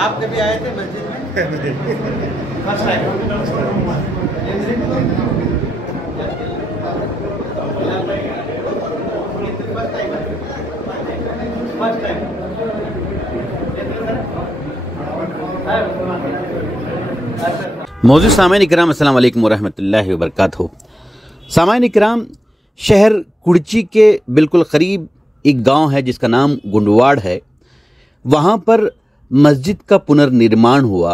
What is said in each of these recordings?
आप कभी आए थे मस्जिद में? First time. मौजूद सामाईन इकराम, अस्सलाम वालेकुम वरहमतुल्लाहि वबरकातुहू। सामाईन इकराम, शहर कुर्ची के बिल्कुल करीब एक गांव है जिसका नाम गुंडवाड़ है। वहां पर मस्जिद का पुनर्निर्माण हुआ,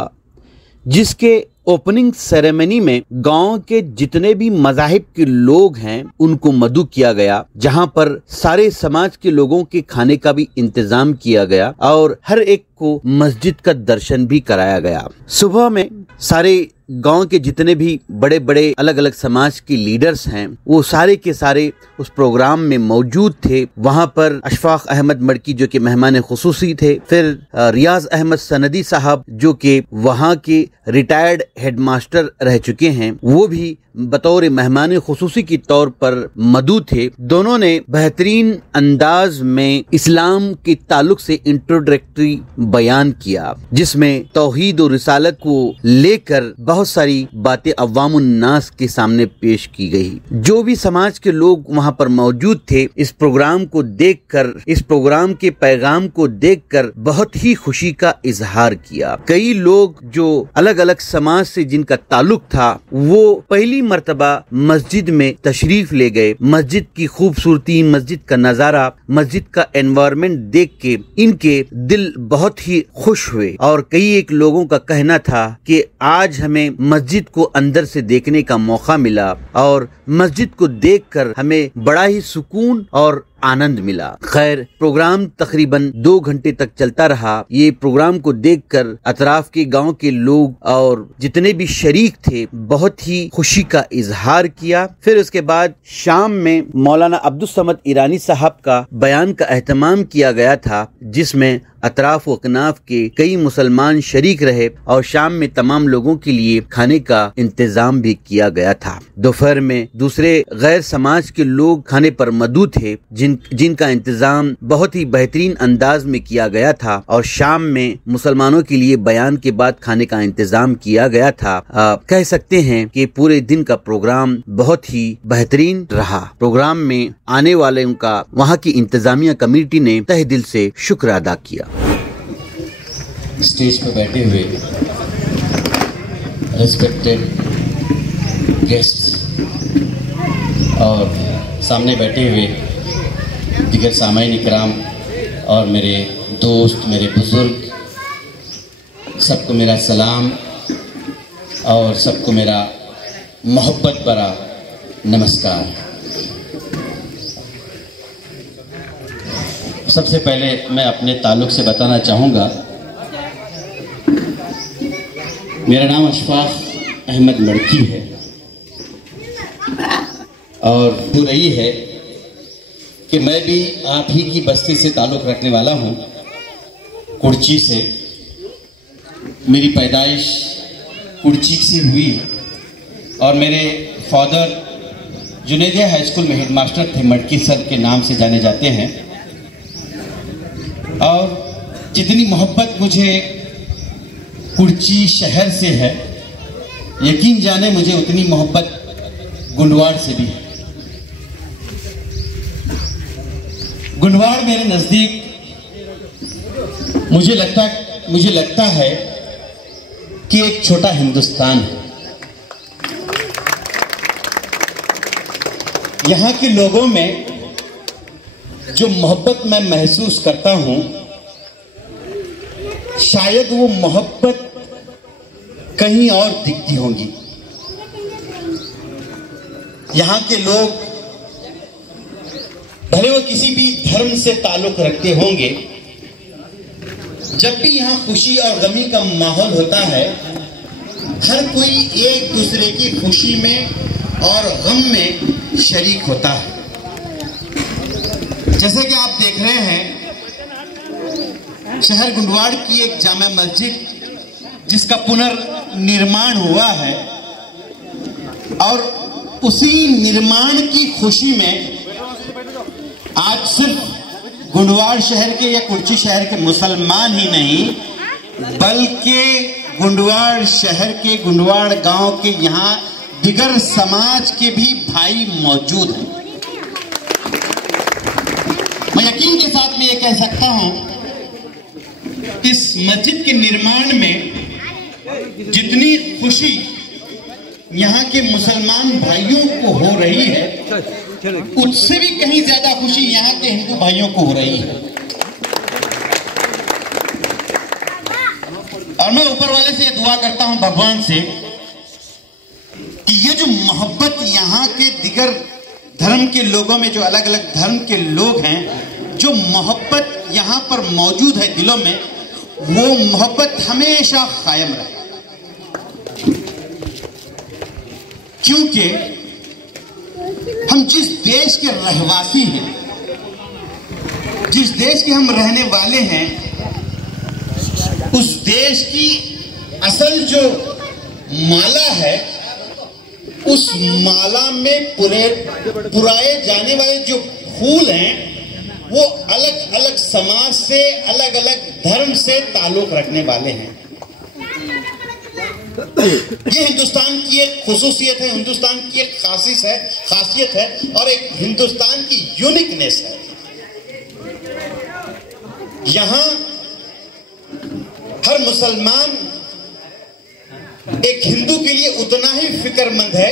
जिसके ओपनिंग सेरेमनी में गांव के जितने भी मज़ाहिब के लोग हैं उनको मदऊ किया गया, जहां पर सारे समाज के लोगों के खाने का भी इंतजाम किया गया और हर एक को मस्जिद का दर्शन भी कराया गया। सुबह में सारे गांव के जितने भी बड़े बड़े अलग अलग समाज के लीडर्स हैं वो सारे के सारे उस प्रोग्राम में मौजूद थे। वहां पर अशफाक अहमद मड़की जो कि मेहमान खुसूसी थे, फिर रियाज अहमद सनदी साहब जो कि वहां के रिटायर्ड हेडमास्टर रह चुके हैं, वो भी बतौर मेहमान खुसूसी के तौर पर मदऊ थे। दोनों ने बेहतरीन अंदाज में इस्लाम के ताल्लुक से इंट्रोडक्टरी बयान किया, जिसमें तौहीद और रिसालत को लेकर बहुत सारी बातें अवामुन नास के सामने पेश की गई। जो भी समाज के लोग वहां पर मौजूद थे, इस प्रोग्राम को देखकर, इस प्रोग्राम के पैगाम को देखकर बहुत ही खुशी का इजहार किया। कई लोग जो अलग अलग समाज से जिनका ताल्लुक था वो पहली मर्तबा मस्जिद में तशरीफ ले गए। मस्जिद की खूबसूरती, मस्जिद का नजारा, मस्जिद का एनवायरनमेंट देख के इनके दिल बहुत ही खुश हुए और कई एक लोगों का कहना था कि आज हमें मस्जिद को अंदर से देखने का मौका मिला और मस्जिद को देखकर हमें बड़ा ही सुकून और आनंद मिला। खैर, प्रोग्राम तकरीबन 2 घंटे तक चलता रहा। ये प्रोग्राम को देखकर अतराफ के गांव के लोग और जितने भी शरीक थे बहुत ही खुशी का इजहार किया। फिर उसके बाद शाम में मौलाना अब्दुल समद ईरानी साहब का बयान का एहतमाम किया गया था, जिसमें अतराफ व अकनाफ के कई मुसलमान शरीक रहे और शाम में तमाम लोगों के लिए खाने का इंतजाम भी किया गया था। दोपहर में दूसरे गैर समाज के लोग खाने पर मदऊ थे, जिनका इंतजाम बहुत ही बेहतरीन अंदाज में किया गया था और शाम में मुसलमानों के लिए बयान के बाद खाने का इंतजाम किया गया था। कह सकते हैं कि पूरे दिन का प्रोग्राम बहुत ही बेहतरीन रहा। प्रोग्राम में आने वालों का वहाँ की इंतजामिया कमेटी ने तहे दिल से शुक्र अदा किया। स्टेज पर बैठे हुए रिस्पेक्टेड गेस्ट और सामने बैठे हुए दिगर सामाईन इकराम और मेरे दोस्त, मेरे बुजुर्ग, सबको मेरा सलाम और सबको मेरा मोहब्बत भरा नमस्कार। सबसे पहले मैं अपने ताल्लुक़ से बताना चाहूँगा। मेरा नाम अशफाक अहमद मड़की है और पूरा यही है कि मैं भी आप ही की बस्ती से ताल्लुक़ रखने वाला हूँ, कुर्ची से। मेरी पैदाइश कुर्ची से हुई और मेरे फादर जुनैदिया हाई स्कूल में हेडमास्टर थे, मड़की सर के नाम से जाने जाते हैं। और जितनी मोहब्बत मुझे कुर्ची शहर से है, यकीन जाने मुझे उतनी मोहब्बत गुंडवाड़ से भी है। गुंडवाड़ मेरे नज़दीक मुझे लगता है कि एक छोटा हिंदुस्तान है। यहाँ के लोगों में जो मोहब्बत मैं महसूस करता हूँ, शायद वो मोहब्बत कहीं और दिखती होगी। यहाँ के लोग भले वो किसी भी धर्म से ताल्लुक रखते होंगे, जब भी यहाँ खुशी और गमी का माहौल होता है, हर कोई एक दूसरे की खुशी में और गम में शरीक होता है। जैसे कि आप देख रहे हैं, शहर गुंडवाड़ की एक जामा मस्जिद जिसका पुनर्निर्माण हुआ है और उसी निर्माण की खुशी में आज सिर्फ गुंडवाड़ शहर के या कुर्ची शहर के मुसलमान ही नहीं बल्कि गुंडवाड़ शहर के, गुंडवाड़ गांव के यहाँ दिगर समाज के भी भाई मौजूद हैं। मैं यकीन के साथ में ये कह सकता हूं, इस मस्जिद के निर्माण में जितनी खुशी यहाँ के मुसलमान भाइयों को हो रही है, उससे भी कहीं ज्यादा खुशी यहाँ के हिंदू भाइयों को हो रही है। और मैं ऊपर वाले से दुआ करता हूं, भगवान से, कि ये जो मोहब्बत यहाँ के दिगर धर्म के लोगों में, जो अलग अलग धर्म के लोग हैं, जो मोहब्बत यहाँ पर मौजूद है दिलों में, वो मोहब्बत हमेशा कायम रहे। क्योंकि हम जिस देश के रहवासी हैं, जिस देश के हम रहने वाले हैं, उस देश की असल जो माला है, उस माला में पुराए जाने वाले जो फूल हैं, वो अलग अलग समाज से, अलग अलग धर्म से ताल्लुक रखने वाले हैं। ये हिंदुस्तान की एक खुसूसियत है, हिंदुस्तान की एक खासियत है और एक हिंदुस्तान की यूनिकनेस है। यहां हर मुसलमान एक हिंदू के लिए उतना ही फिक्रमंद है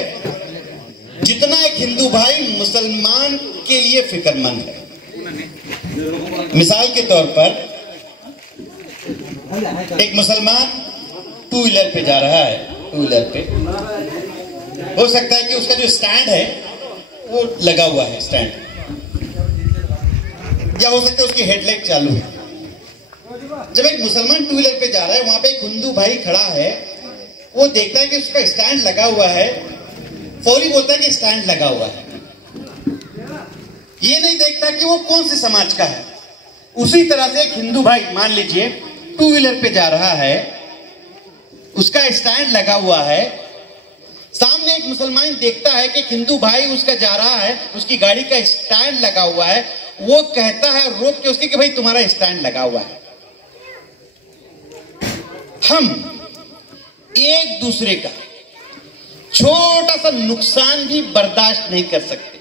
जितना एक हिंदू भाई मुसलमान के लिए फिक्रमंद है। मिसाल के तौर पर एक मुसलमान टू व्हीलर पे जा रहा है, टू व्हीलर पे हो सकता है कि उसका जो स्टैंड है वो लगा हुआ है, स्टैंड, या हो सकता है उसकी हेडलाइट चालू है। जब एक मुसलमान टू व्हीलर पे जा रहा है, वहां पे एक हिंदू भाई खड़ा है, वो देखता है कि उसका स्टैंड लगा हुआ है, फौरी बोलता है कि स्टैंड लगा हुआ है। ये नहीं देखता कि वो कौन से समाज का है। उसी तरह से एक हिंदू भाई, मान लीजिए, टू व्हीलर पे जा रहा है, उसका स्टैंड लगा हुआ है, सामने एक मुसलमान देखता है कि हिंदू भाई उसका जा रहा है, उसकी गाड़ी का स्टैंड लगा हुआ है, वो कहता है रोक के उसके कि भाई तुम्हारा स्टैंड लगा हुआ है। हम एक दूसरे का छोटा सा नुकसान भी बर्दाश्त नहीं कर सकते।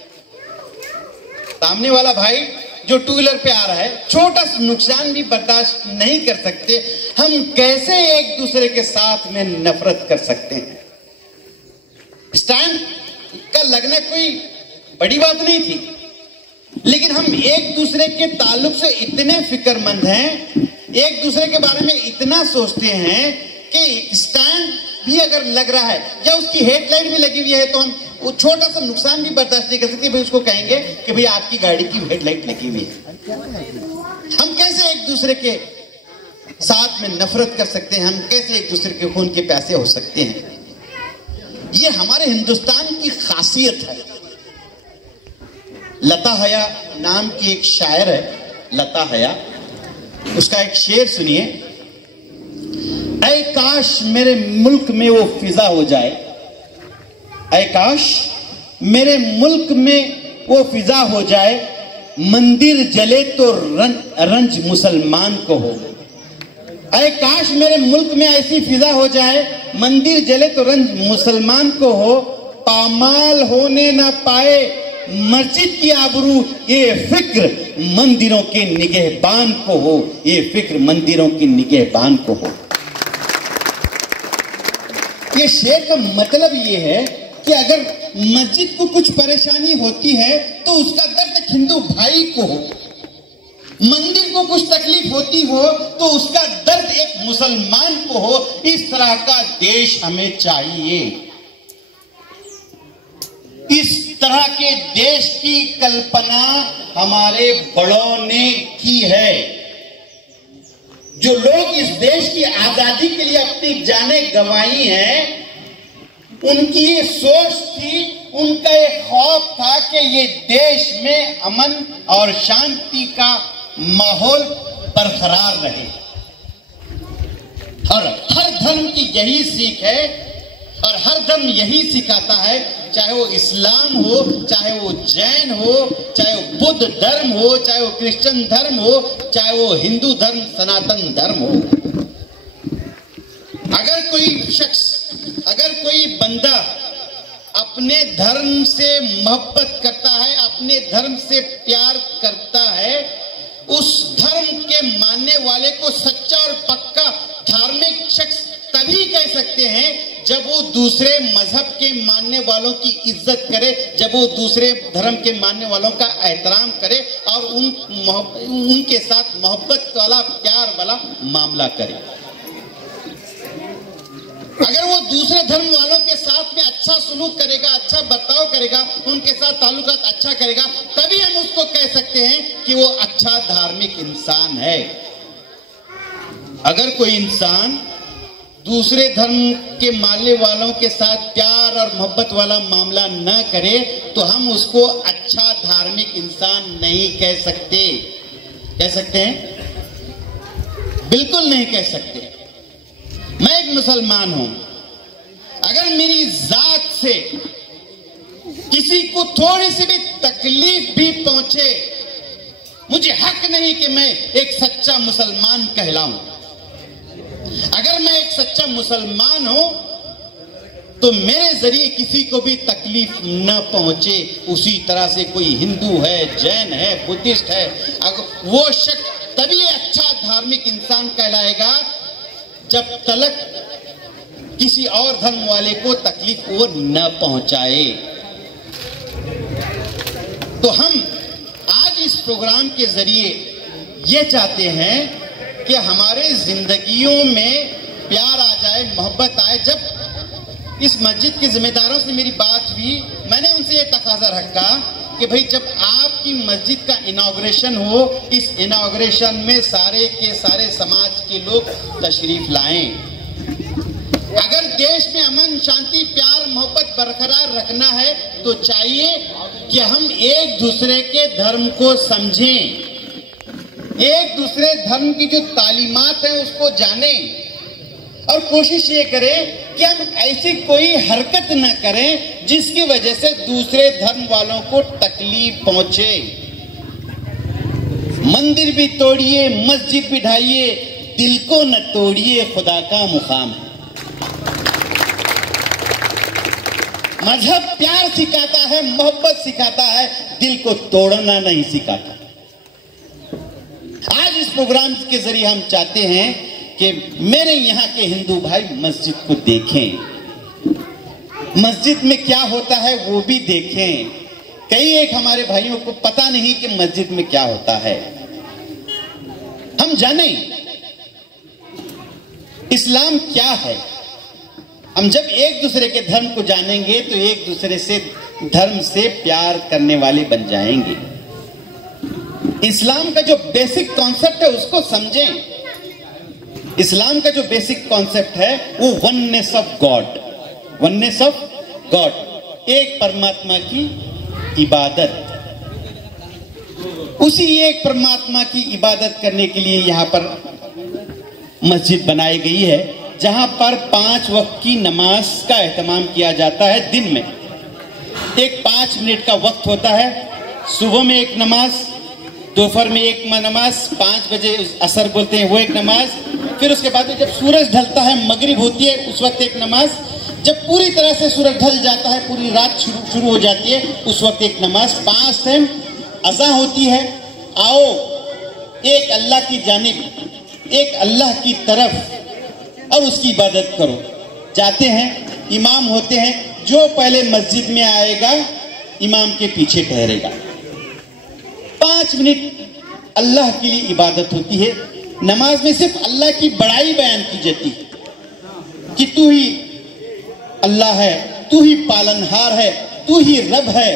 सामने वाला भाई जो टू व्हीलर पे आ रहा है, छोटा सा नुकसान भी बर्दाश्त नहीं कर सकते। हम कैसे एक दूसरे के साथ में नफरत कर सकते हैं? स्टैंड का लगना कोई बड़ी बात नहीं थी, लेकिन हम एक दूसरे के ताल्लुक से इतने फिक्रमंद हैं, एक दूसरे के बारे में इतना सोचते हैं कि स्टैंड भी अगर लग रहा है या उसकी हेडलाइट भी लगी हुई है तो हम वो छोटा सा नुकसान भी बर्दाश्त नहीं कर सकते। भाई उसको कहेंगे कि भाई आपकी गाड़ी की हेडलाइट लगी हुई है। हम कैसे एक दूसरे के साथ में नफरत कर सकते हैं? हम कैसे एक दूसरे के खून के प्यासे हो सकते हैं? ये हमारे हिंदुस्तान की खासियत है। लता हया नाम की एक शायर है, लता हया, उसका एक शेर सुनिए। ऐ काश मेरे मुल्क में वो फिजा हो जाए, ऐ काश मेरे मुल्क में वो फिजा हो जाए, मंदिर जले तो रंज मुसलमान को हो। ऐ काश मेरे मुल्क में ऐसी फिजा हो जाए, मंदिर जले तो रंज मुसलमान को हो, पामाल होने ना पाए मस्जिद की आबरू, ये फिक्र मंदिरों के निगहबान को हो, ये फिक्र मंदिरों की निगहबान को हो। ये शेर का मतलब ये है कि अगर मस्जिद को कुछ परेशानी होती है तो उसका दर्द एक हिंदू भाई को हो, मंदिर को कुछ तकलीफ होती हो तो उसका दर्द एक मुसलमान को हो। इस तरह का देश हमें चाहिए। इस तरह के देश की कल्पना हमारे बड़ों ने की है। जो लोग इस देश की आजादी के लिए अपनी जानें गंवाई हैं, उनकी ये सोच थी, उनका एक खौफ था कि ये देश में अमन और शांति का माहौल बरकरार रहे। और हर धर्म की यही सीख है और हर धर्म यही सिखाता है, चाहे वो इस्लाम हो, चाहे वो जैन हो, चाहे वो बुद्ध धर्म हो, चाहे वो क्रिश्चियन धर्म हो, चाहे वो हिंदू धर्म सनातन धर्म हो। अगर कोई शख्स, अगर कोई बंदा अपने धर्म से मोहब्बत करता है, अपने धर्म से प्यार करता है, उस धर्म के मानने वाले को सच्चा और पक्का धार्मिक शख्स तभी कह सकते हैं जब वो दूसरे मजहब के मानने वालों की इज्जत करे, जब वो दूसरे धर्म के मानने वालों का एहतराम करे और उनके साथ मोहब्बत वाला, प्यार वाला मामला करे। अगर वो दूसरे धर्म वालों के साथ में अच्छा सलूक करेगा, अच्छा बर्ताव करेगा, उनके साथ ताल्लुकात अच्छा करेगा, तभी हम उसको कह सकते हैं कि वो अच्छा धार्मिक इंसान है। अगर कोई इंसान दूसरे धर्म के मानने वालों के साथ प्यार और मोहब्बत वाला मामला न करे तो हम उसको अच्छा धार्मिक इंसान नहीं कह सकते। कह सकते हैं? बिल्कुल नहीं कह सकते। मैं एक मुसलमान हूं, अगर मेरी जात से किसी को थोड़ी सी भी तकलीफ भी पहुंचे, मुझे हक नहीं कि मैं एक सच्चा मुसलमान कहलाऊं। अगर मैं एक सच्चा मुसलमान हूं तो मेरे जरिए किसी को भी तकलीफ न पहुंचे। उसी तरह से कोई हिंदू है, जैन है, बुद्धिस्ट है, अगर वो शख्स तभी अच्छा धार्मिक इंसान कहलाएगा जब तलक किसी और धर्म वाले को तकलीफ वो न पहुंचाए। तो हम आज इस प्रोग्राम के जरिए ये चाहते हैं कि हमारे जिंदगियों में प्यार आ जाए, मोहब्बत आए। जब इस मस्जिद के जिम्मेदारों से मेरी बात हुई, मैंने उनसे ये तकाजा रखा कि भाई जब आपकी मस्जिद का इनॉग्रेशन हो, इस इनॉग्रेशन में सारे के सारे समाज के लोग तशरीफ लाएं। अगर देश में अमन, शांति, प्यार, मोहब्बत बरकरार रखना है तो चाहिए कि हम एक दूसरे के धर्म को समझें, एक दूसरे धर्म की जो तालीमात है उसको जानें और कोशिश ये करें कि हम ऐसी कोई हरकत न करें जिसकी वजह से दूसरे धर्म वालों को तकलीफ पहुंचे। मंदिर भी तोड़िए, मस्जिद भी ढाइए, दिल को न तोड़िए, खुदा का मुकाम है। मजहब प्यार सिखाता है, मोहब्बत सिखाता है, दिल को तोड़ना नहीं सिखाता। आज इस प्रोग्राम के जरिए हम चाहते हैं कि मेरे यहाँ के हिंदू भाई मस्जिद को देखें, मस्जिद में क्या होता है वो भी देखें। कई एक हमारे भाइयों को पता नहीं कि मस्जिद में क्या होता है। हम जानें इस्लाम क्या है। हम जब एक दूसरे के धर्म को जानेंगे तो एक दूसरे से धर्म से प्यार करने वाले बन जाएंगे। इस्लाम का जो बेसिक कॉन्सेप्ट है उसको समझें। इस्लाम का जो बेसिक कॉन्सेप्ट है वो oneness of God, oneness of God, एक परमात्मा की इबादत। उसी एक परमात्मा की इबादत करने के लिए यहाँ पर मस्जिद बनाई गई है, जहां पर 5 वक्त की नमाज का एहतमाम किया जाता है। दिन में एक 5 मिनट का वक्त होता है, सुबह में एक नमाज, दोपहर में एक नमाज, 5 बजे असर बोलते हैं वो एक नमाज, फिर उसके बाद जब सूरज ढलता है, मगरिब होती है, उस वक्त एक नमाज, जब पूरी तरह से सूरज ढल जाता है, पूरी रात शुरू हो जाती है, उस वक्त एक नमाज। 5 टाइम अज़ा होती है। आओ एक अल्लाह की जानिब, एक अल्लाह की तरफ और उसकी इबादत करो। जाते हैं, इमाम होते हैं, जो पहले मस्जिद में आएगा इमाम के पीछे ठहरेगा। 5 मिनट अल्लाह के लिए इबादत होती है। नमाज में सिर्फ अल्लाह की बड़ाई बयान की जाती है कि तू ही अल्लाह है, तू ही पालनहार है, तू ही रब है।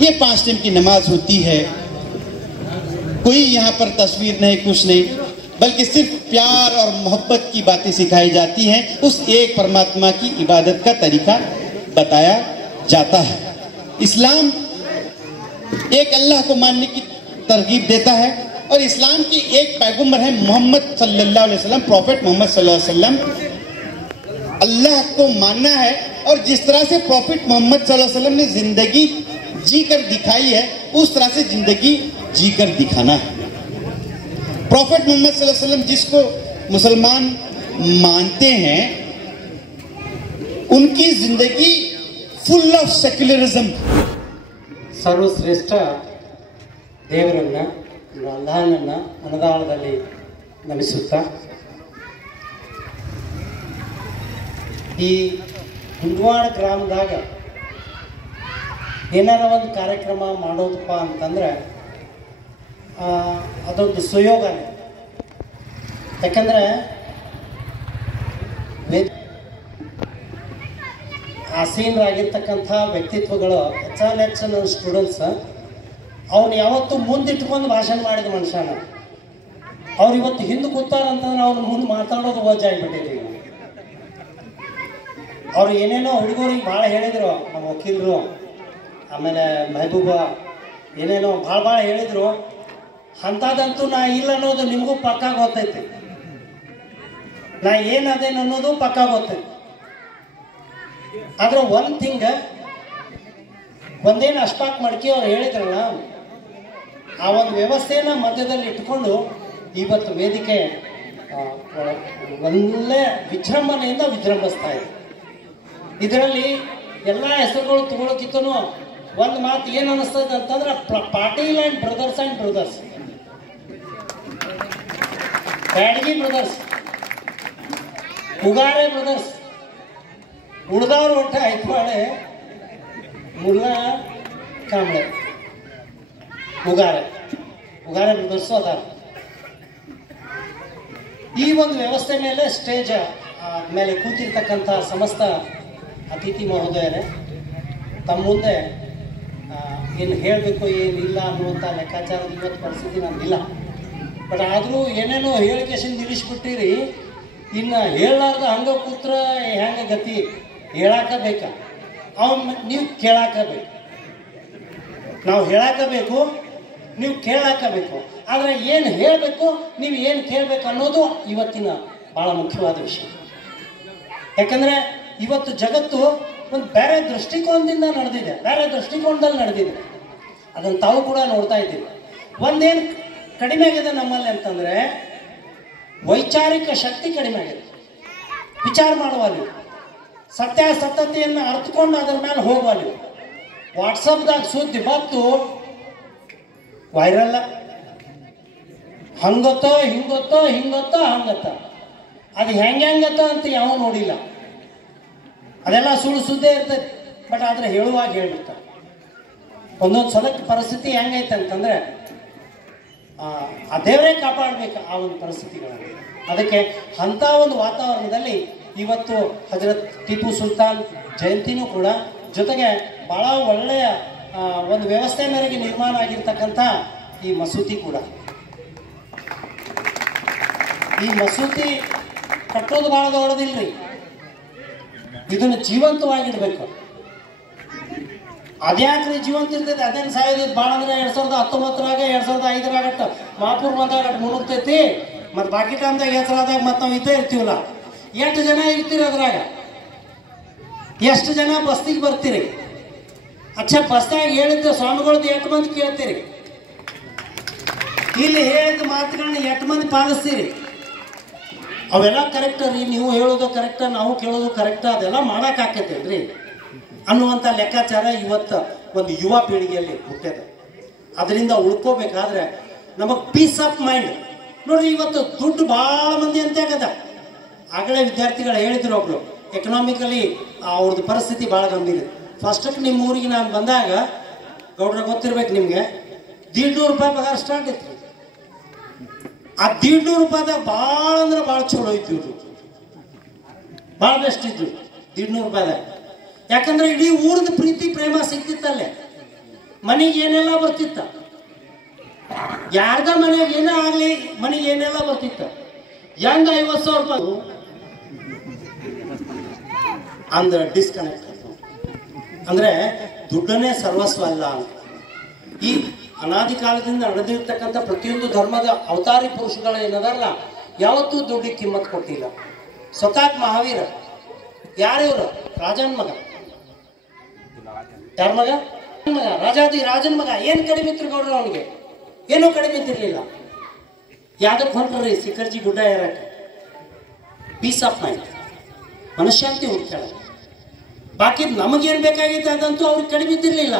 ये 5 टाइम की नमाज होती है। कोई यहाँ पर तस्वीर नहीं, कुछ नहीं, बल्कि सिर्फ प्यार और मोहब्बत की बातें सिखाई जाती हैं। उस एक परमात्मा की इबादत का तरीका बताया जाता है। इस्लाम एक अल्लाह को मानने की तरगीब देता है और इस्लाम की एक पैगंबर है मोहम्मद सल्लल्लाहु अलैहि वसल्लम, प्रॉफिट मोहम्मद सल्लल्लाहु अलैहि वसल्लम। अल्लाह को मानना है और जिस तरह से प्रॉफिट मोहम्मद सल्लल्लाहु अलैहि वसल्लम ने जिंदगी जी कर दिखाई है, उस तरह से जिंदगी जी कर दिखाना है। प्रॉफिट मोहम्मद सल्लल्लाहु अलैहि वसल्लम जिसको मुसलमान मानते हैं उनकी जिंदगी फुल ऑफ सेक्युलरिज्म। ಸರ್ವಶ್ರೇಷ್ಠ ದೇವರನ್ನ ಅಲ್ಲಾಹನನ್ನ ಮನದಾಳದಲ್ಲಿ ನಮಿಸುತ್ತಾ ಈ ಗುಂಡ್ವಾಡ ಗ್ರಾಮದಾಗ ಏನಾರ ಒಂದು ಕಾರ್ಯಕ್ರಮ ಮಾಡೋದಪ್ಪ ಅಂತಂದ್ರೆ ಅದೊಂದು ಸುಯೋಗನೇ. ಯಾಕಂದ್ರೆ ಆಸೀನರಾಗಿರ್ತಕ್ಕಂಥ ವ್ಯಕ್ತಿತ್ವಗಳು ಹೆಚ್ಚಾನೆಚ್ಚು ನನ್ನ ಸ್ಟೂಡೆಂಟ್ಸ್ ಅವ್ನು ಯಾವತ್ತೂ ಮುಂದಿಟ್ಕೊಂಡು ಭಾಷಣ ಮಾಡಿದ ಮನುಷ್ಯನ. ಅವ್ರು ಇವತ್ತು ಹಿಂದೆ ಕೂತಾರಂತಂದ್ರೆ ಅವ್ರು ಮುಂದೆ ಮಾತಾಡೋದು ವಜ್ಜಾಗಿಬಿಟ್ಟಿರಿ. ಅವ್ರು ಏನೇನೋ ಹುಡುಗರಿಗೆ ಭಾಳ ಹೇಳಿದರು, ನಮ್ಮ ವಕೀಲರು ಆಮೇಲೆ ಮೆಹಬೂಬ ಏನೇನೋ ಭಾಳ ಹೇಳಿದರು. ಅಂಥದ್ದಂತೂ ನಾ ಇಲ್ಲ ಅನ್ನೋದು ನಿಮಗೂ ಪಕ್ಕಾ ಗೊತ್ತೈತಿ. ನಾ ಏನದೇನು ಅನ್ನೋದು ಪಕ್ಕಾ ಗೊತ್ತೈತಿ. ಆದ್ರೆ ಒಂದು ಥಿಂಗ್ ಒಂದೇನು ಅಶ್ಫಾಕ್ ಮಡ್ಕಿ ಅವ್ರು ಹೇಳಿದ್ರಲ್ಲ, ಆ ಒಂದು ವ್ಯವಸ್ಥೆನ ಮಧ್ಯದಲ್ಲಿ ಇಟ್ಕೊಂಡು ಇವತ್ತು ವೇದಿಕೆ ಒಳ್ಳೆ ವಿಜೃಂಭಣೆಯಿಂದ ವಿಜೃಂಭಿಸ್ತಾ ಇದೆ. ಇದರಲ್ಲಿ ಎಲ್ಲ ಹೆಸರುಗಳು ತಗೊಳಕ್ಕಿಂತನೂ ಒಂದು ಮಾತು ಏನು ಅನಿಸ್ತದೆ ಅಂತಂದ್ರೆ Patil and brothers Byadagi brothers, Ugare brothers, ಉಳ್ದವ್ರು ಒಟ್ಟು ಐತ್ವಾಳೆ, ಮುಲ್ಲಾ ಕಾಂಬ್ಳೆ, ಉಗಾರೆ ಬ್ರದರ್ಸು ಅದಾರ. ಈ ಒಂದು ವ್ಯವಸ್ಥೆ ಮೇಲೆ ಸ್ಟೇಜ್ ಮೇಲೆ ಕೂತಿರ್ತಕ್ಕಂಥ ಸಮಸ್ತ ಅತಿಥಿ ಮಹೋದಯರೇ, ತಮ್ಮ ಮುಂದೆ ಏನು ಹೇಳಬೇಕು ಏನಿಲ್ಲ ಅನ್ನುವಂಥ ಲೆಕ್ಕಾಚಾರದ ಇವತ್ತು ಪರಿಸ್ಥಿತಿ ನಮಗಿಲ್ಲ. ಬಟ್ ಆದರೂ ಏನೇನೋ ಹೇಳಿಕೆಶನ್ ನಿಲ್ಲಿಸ್ಬಿಟ್ಟಿರಿ. ಇನ್ನು ಹೇಳಲಾರ್ದ ಹಂಗೆ ಕೂತ್ರ ಹೆಂಗೆ ಗತಿ? ಹೇಳಾಕಬೇಕ, ಅವನು ನೀವು ಕೇಳಾಕಬೇಕು. ನಾವು ಹೇಳಾಕಬೇಕು, ನೀವು ಕೇಳಾಕಬೇಕು. ಆದರೆ ಏನು ಹೇಳಬೇಕು, ನೀವು ಏನು ಕೇಳಬೇಕು ಅನ್ನೋದು ಇವತ್ತಿನ ಭಾಳ ಮುಖ್ಯವಾದ ವಿಷಯ. ಯಾಕಂದರೆ ಇವತ್ತು ಜಗತ್ತು ಒಂದು ಬೇರೆ ದೃಷ್ಟಿಕೋನದಿಂದ ನಡೆದಿದೆ, ಬೇರೆ ದೃಷ್ಟಿಕೋನದಲ್ಲಿ ನಡೆದಿದೆ. ಅದನ್ನು ತಾವು ಕೂಡ ನೋಡ್ತಾ ಇದ್ದೀವಿ. ಒಂದೇನು ಕಡಿಮೆ ಆಗಿದೆ ನಮ್ಮಲ್ಲಿ ಅಂತಂದರೆ ವೈಚಾರಿಕ ಶಕ್ತಿ ಕಡಿಮೆ ಆಗಿದೆ. ವಿಚಾರ ಮಾಡುವಲ್ಲಿ ಸತ್ಯಾಸತ್ಯತೆಯನ್ನು ಅರ್ಥಕೊಂಡು ಅದರ ಮೇಲೆ ಹೋಗುವಲ್ಲಿ. ವಾಟ್ಸಪ್ದಾಗ ಸುದ್ದಿ ಬತ್ತು ವೈರಲ್ಲ, ಹಂಗತ್ತೋ ಹಿಂಗತ್ತೋ ಹಂಗತ್ತ, ಅದು ಹೆಂಗತ್ತೋ ಅಂತ ಯಾವ ನೋಡಿಲ್ಲ. ಅದೆಲ್ಲ ಸುಳ್ಳು ಸುದ್ದಿ ಇರ್ತದೆ. ಬಟ್ ಆದರೆ ಹೇಳುವಾಗ ಹೇಳ್ಬಿಡ್ತಾರೆ. ಒಂದೊಂದು ಸಲಕ್ಕೆ ಪರಿಸ್ಥಿತಿ ಹೆಂಗೈತೆ ಅಂತಂದರೆ ಆ ದೇವರೇ ಕಾಪಾಡಬೇಕು ಆ ಒಂದು ಪರಿಸ್ಥಿತಿಗಳನ್ನು. ಅದಕ್ಕೆ ಅಂಥ ಒಂದು ವಾತಾವರಣದಲ್ಲಿ ಇವತ್ತು ಹಜರತ್ ಟಿಪ್ಪು ಸುಲ್ತಾನ್ ಜಯಂತಿನೂ ಕೂಡ, ಜೊತೆಗೆ ಭಾಳ ಒಳ್ಳೆಯ ಒಂದು ವ್ಯವಸ್ಥೆ ಮೇರೆಗೆ ನಿರ್ಮಾಣ ಆಗಿರ್ತಕ್ಕಂಥ ಈ ಮಸೂತಿ ಕೂಡ. ಈ ಮಸೂತಿ ಕಟ್ಟೋದು ಭಾಳ ದೊಡ್ಡದಿಲ್ರಿ, ಇದನ್ನು ಜೀವಂತವಾಗಿಡ್ಬೇಕು. ಅದ್ಯಾಕ್ರಿ ಜೀವಂತ ಇರ್ತೈತಿ? ಅದೇನು ಸಾಯೋದಿತ್ತು ಭಾಳ ಅಂದ್ರೆ 2019ರಾಗ 2005ರಾಗಟ್ಟ ಮಹಾಪೂರ್ ಬಂದಾಗ ಮುಳುಗ್ತೈತಿ. ಮತ್ತು ಬಾಕಿ ಟೈಮ್ದಾಗ ಹೆಸರಾದಾಗ ಮತ್ತು ನಾವು ಇದ್ದೇ ಇರ್ತೀವಲ್ಲ. ಎಷ್ಟು ಜನ ಇರ್ತೀರಿ ಅದ್ರಾಗ? ಎಷ್ಟು ಜನ ಬಸ್ತಿಗೆ ಬರ್ತೀರಿ? ಬಸ್ತಾಗ ಹೇಳಿದ್ದ ಸ್ವಾಮಿಗಳದ್ದು ಎಷ್ಟು ಮಂದಿ ಕೇಳ್ತೀರಿ? ಇಲ್ಲಿ ಹೇಳಿದ ಮಾತುಗಳನ್ನ ಎಷ್ಟು ಮಂದಿ ಪಾಲಿಸ್ತೀರಿ? ಅವೆಲ್ಲ ಕರೆಕ್ಟ್ ರೀ, ನೀವು ಹೇಳೋದು ಕರೆಕ್ಟ, ನಾವು ಕೇಳೋದು ಕರೆಕ್ಟ, ಅದೆಲ್ಲ ಮಾಡೋಕ್ಕಾಕೈತೇನ್ರಿ ಅನ್ನುವಂಥ ಲೆಕ್ಕಾಚಾರ ಇವತ್ತು ಒಂದು ಯುವ ಪೀಳಿಗೆಯಲ್ಲಿ ಹುಟ್ಟಿದೆ. ಅದರಿಂದ ಉಳ್ಕೋಬೇಕಾದ್ರೆ ನಮಗೆ ಪೀಸ್ ಆಫ್ ಮೈಂಡ್ ನೋಡ್ರಿ. ಇವತ್ತು ದುಡ್ಡು ಭಾಳ ಮಂದಿ ಅಂತ ಆಗದ. ಆಗಲೇ ವಿದ್ಯಾರ್ಥಿಗಳು ಹೇಳಿದ್ರು ಒಬ್ರು, ಎಕನಾಮಿಕಲಿ ಅವ್ರದ್ದು ಪರಿಸ್ಥಿತಿ ಭಾಳ ಗಂಭೀರ. ಫಸ್ಟಕ್ಕೆ ನಿಮ್ಮ ಊರಿಗೆ ನಾನು ಬಂದಾಗ, ಗೌಡ್ರ ಗೊತ್ತಿರ್ಬೇಕು ನಿಮಗೆ, 150 ರೂಪಾಯಿ ಪಗಾರ ಸ್ಟಾರ್ಟ್ ಇತ್ತು. ಆ 150 ರೂಪಾಯಿದಾಗ ಭಾಳ ಅಂದ್ರೆ ಭಾಳ ಚಲೋ ಇತ್ತು, ಇವರು ಭಾಳ ಬೆಸ್ಟ್ ಇದ್ರು 150 ರೂಪಾಯಿದಾಗ. ಯಾಕಂದ್ರೆ ಇಡೀ ಊರದ ಪ್ರೀತಿ ಪ್ರೇಮ ಸಿಗ್ತಿತ್ತಲ್ಲೇ. ಮನೆಗೆ ಏನೆಲ್ಲ ಬರ್ತಿತ್ತ, ಯಾರ್ದ ಮನೆಗೆ ಏನೇ ಆಗಲಿ ಮನೆಗೆ ಏನೆಲ್ಲ ಬರ್ತಿತ್ತ. ಹೆಂಗ 50,000 ರೂಪಾಯಿ ಅಂದ್ರೆ ಡಿಸ್ಕನೆಕ್ಟ್. ಅಂದ್ರೆ ದುಡ್ಡನ್ನೇ ಸರ್ವಸ್ವ ಅಲ್ಲ ಅಂತ. ಈ ಅನಾದಿ ಕಾಲದಿಂದ ನಡೆದಿರ್ತಕ್ಕಂಥ ಪ್ರತಿಯೊಂದು ಧರ್ಮದ ಅವತಾರಿ ಪುರುಷಗಳು ಏನದಾರಲ್ಲ, ಯಾವತ್ತೂ ದುಡ್ಡಿಗೆ ಕಿಮ್ಮತ್ ಕೊಟ್ಟಿಲ್ಲ. ಸ್ವತಃ ಮಹಾವೀರ ಯಾರಿವರು? ರಾಜನ್ ಮಗ. ಯಾರ ಮಗ? ರಾಜಾದಿ ರಾಜನ್ ಮಗ. ಏನು ಕಡಿಮೆ ಇತ್ತು ಗೌಡ್ರ ಅವನಿಗೆ? ಏನೂ ಕಡಿಮೆ ಇತ್ತಿರ್ಲಿಲ್ಲ. ಯಾವ್ದಕ್ಕೆ ಹೊಂಟ್ರಿ? ಶಿಖರ್ಜಿ ಗುಡ್ಡ ಏರಕ್ಕೆ. ಪೀಸ್ ಆಫ್ ಮೈಂಡ್, ಮನಃಶಾಂತಿ ಹುಡ್ಕ್ಯಾಳ. ಬಾಕಿ ನಮಗೇನು ಬೇಕಾಗಿತ್ತು ಅದಂತೂ ಅವ್ರಿಗೆ ಕಡಿಮೆ ಇದ್ದಿರಲಿಲ್ಲ.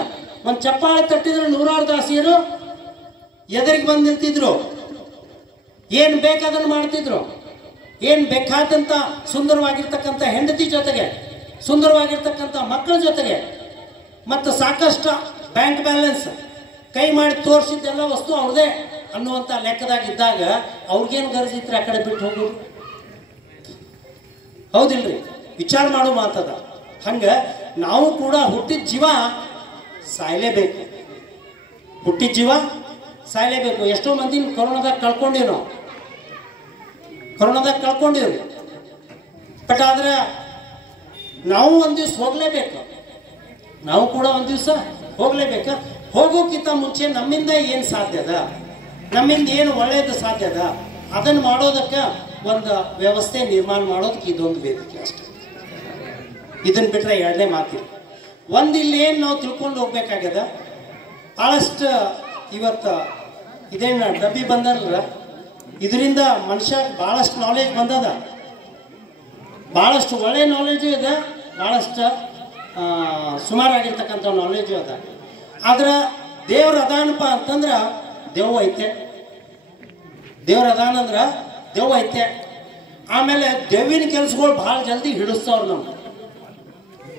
ಒಂದು ಚಪ್ಪಾಳೆ ತಟ್ಟಿದ್ರೆ ನೂರಾರು ದಾಸಿಯರು ಎದುರಿಗೆ ಬಂದು ನಿಲ್ತಿದ್ರು, ಏನು ಬೇಕಾದನ್ನು ಮಾಡ್ತಿದ್ರು. ಏನು ಬೇಕಾದಂಥ ಸುಂದರವಾಗಿರ್ತಕ್ಕಂಥ ಹೆಂಡತಿ ಜೊತೆಗೆ, ಸುಂದರವಾಗಿರ್ತಕ್ಕಂಥ ಮಕ್ಕಳ ಜೊತೆಗೆ, ಮತ್ತು ಸಾಕಷ್ಟು ಬ್ಯಾಂಕ್ ಬ್ಯಾಲೆನ್ಸ್, ಕೈ ಮಾಡಿ ತೋರಿಸಿದ್ದೆಲ್ಲ ವಸ್ತು ಅವ್ರದೇ ಅನ್ನುವಂಥ ಲೆಕ್ಕದಾಗಿದ್ದಾಗ ಅವ್ರಿಗೇನು ಗರಜಿದ್ರೆ ಆ ಕಡೆ ಬಿಟ್ಟು ಹೋಗೋದು? ಹೌದಿಲ್ರಿ? ವಿಚಾರ ಮಾಡೋ ಮಾತದ. ಹಂಗೆ ನಾವು ಕೂಡ ಹುಟ್ಟಿದ ಜೀವ ಸಾಯಲೇಬೇಕು, ಹುಟ್ಟಿದ ಜೀವ ಸಾಯಲೇಬೇಕು. ಎಷ್ಟೋ ಮಂದಿ ಕೊರೋನಾದಾಗ ಕಳ್ಕೊಂಡಿವಿ, ನಾವು ಕೊರೋನಾದಾಗ ಕಳ್ಕೊಂಡಿವ್ರಿ. ಬಟ್ ಆದ್ರೆ ನಾವು ಒಂದು ದಿವ್ಸ ಹೋಗ್ಲೇಬೇಕು, ನಾವು ಕೂಡ ಒಂದು ದಿವಸ ಹೋಗ್ಲೇಬೇಕು. ಹೋಗೋಕ್ಕಿಂತ ಮುಂಚೆ ನಮ್ಮಿಂದ ಏನು ಸಾಧ್ಯ ಅದ, ನಮ್ಮಿಂದ ಏನು ಒಳ್ಳೇದು ಸಾಧ್ಯ ಅದ, ಅದನ್ನು ಮಾಡೋದಕ್ಕೆ ಒಂದು ವ್ಯವಸ್ಥೆ ನಿರ್ಮಾಣ ಮಾಡೋದಕ್ಕೆ ಇದೊಂದು ವೇದಿಕೆ ಅಷ್ಟೇ. ಇದನ್ನು ಬಿಟ್ಟರೆ ಎರಡನೇ ಮಾತಿಲ್ಲ. ಒಂದು ಇಲ್ಲಿ ಏನು ನಾವು ತಿಳ್ಕೊಂಡು ಹೋಗ್ಬೇಕಾಗ್ಯದ, ಭಾಳಷ್ಟು ಇವತ್ತು ಇದೇನು ಡಬ್ಬಿ ಬಂದಲ್ಲ, ಇದರಿಂದ ಮನುಷ್ಯ ಭಾಳಷ್ಟು ನಾಲೆಜ್ ಬಂದದ, ಭಾಳಷ್ಟು ಒಳ್ಳೆ ನಾಲೆಜು ಇದೆ, ಭಾಳಷ್ಟು ಸುಮಾರಾಗಿರ್ತಕ್ಕಂಥ ನಾಲೆಜು ಅದ. ಆದ್ರೆ ದೇವ್ರ ಅದಾನಪ್ಪ ಅಂತಂದ್ರೆ ದೇವ್ ಐತೆ, ದೇವ್ರ ಅದಾನಂದ್ರೆ ದೇವ್ ಐತೆ. ಆಮೇಲೆ ದೇವಿನ ಕೆಲಸಗಳು ಭಾಳ ಜಲ್ದಿ ಹಿಡಿಸ್ತಾವ್ರು, ನಮ್ಗೆ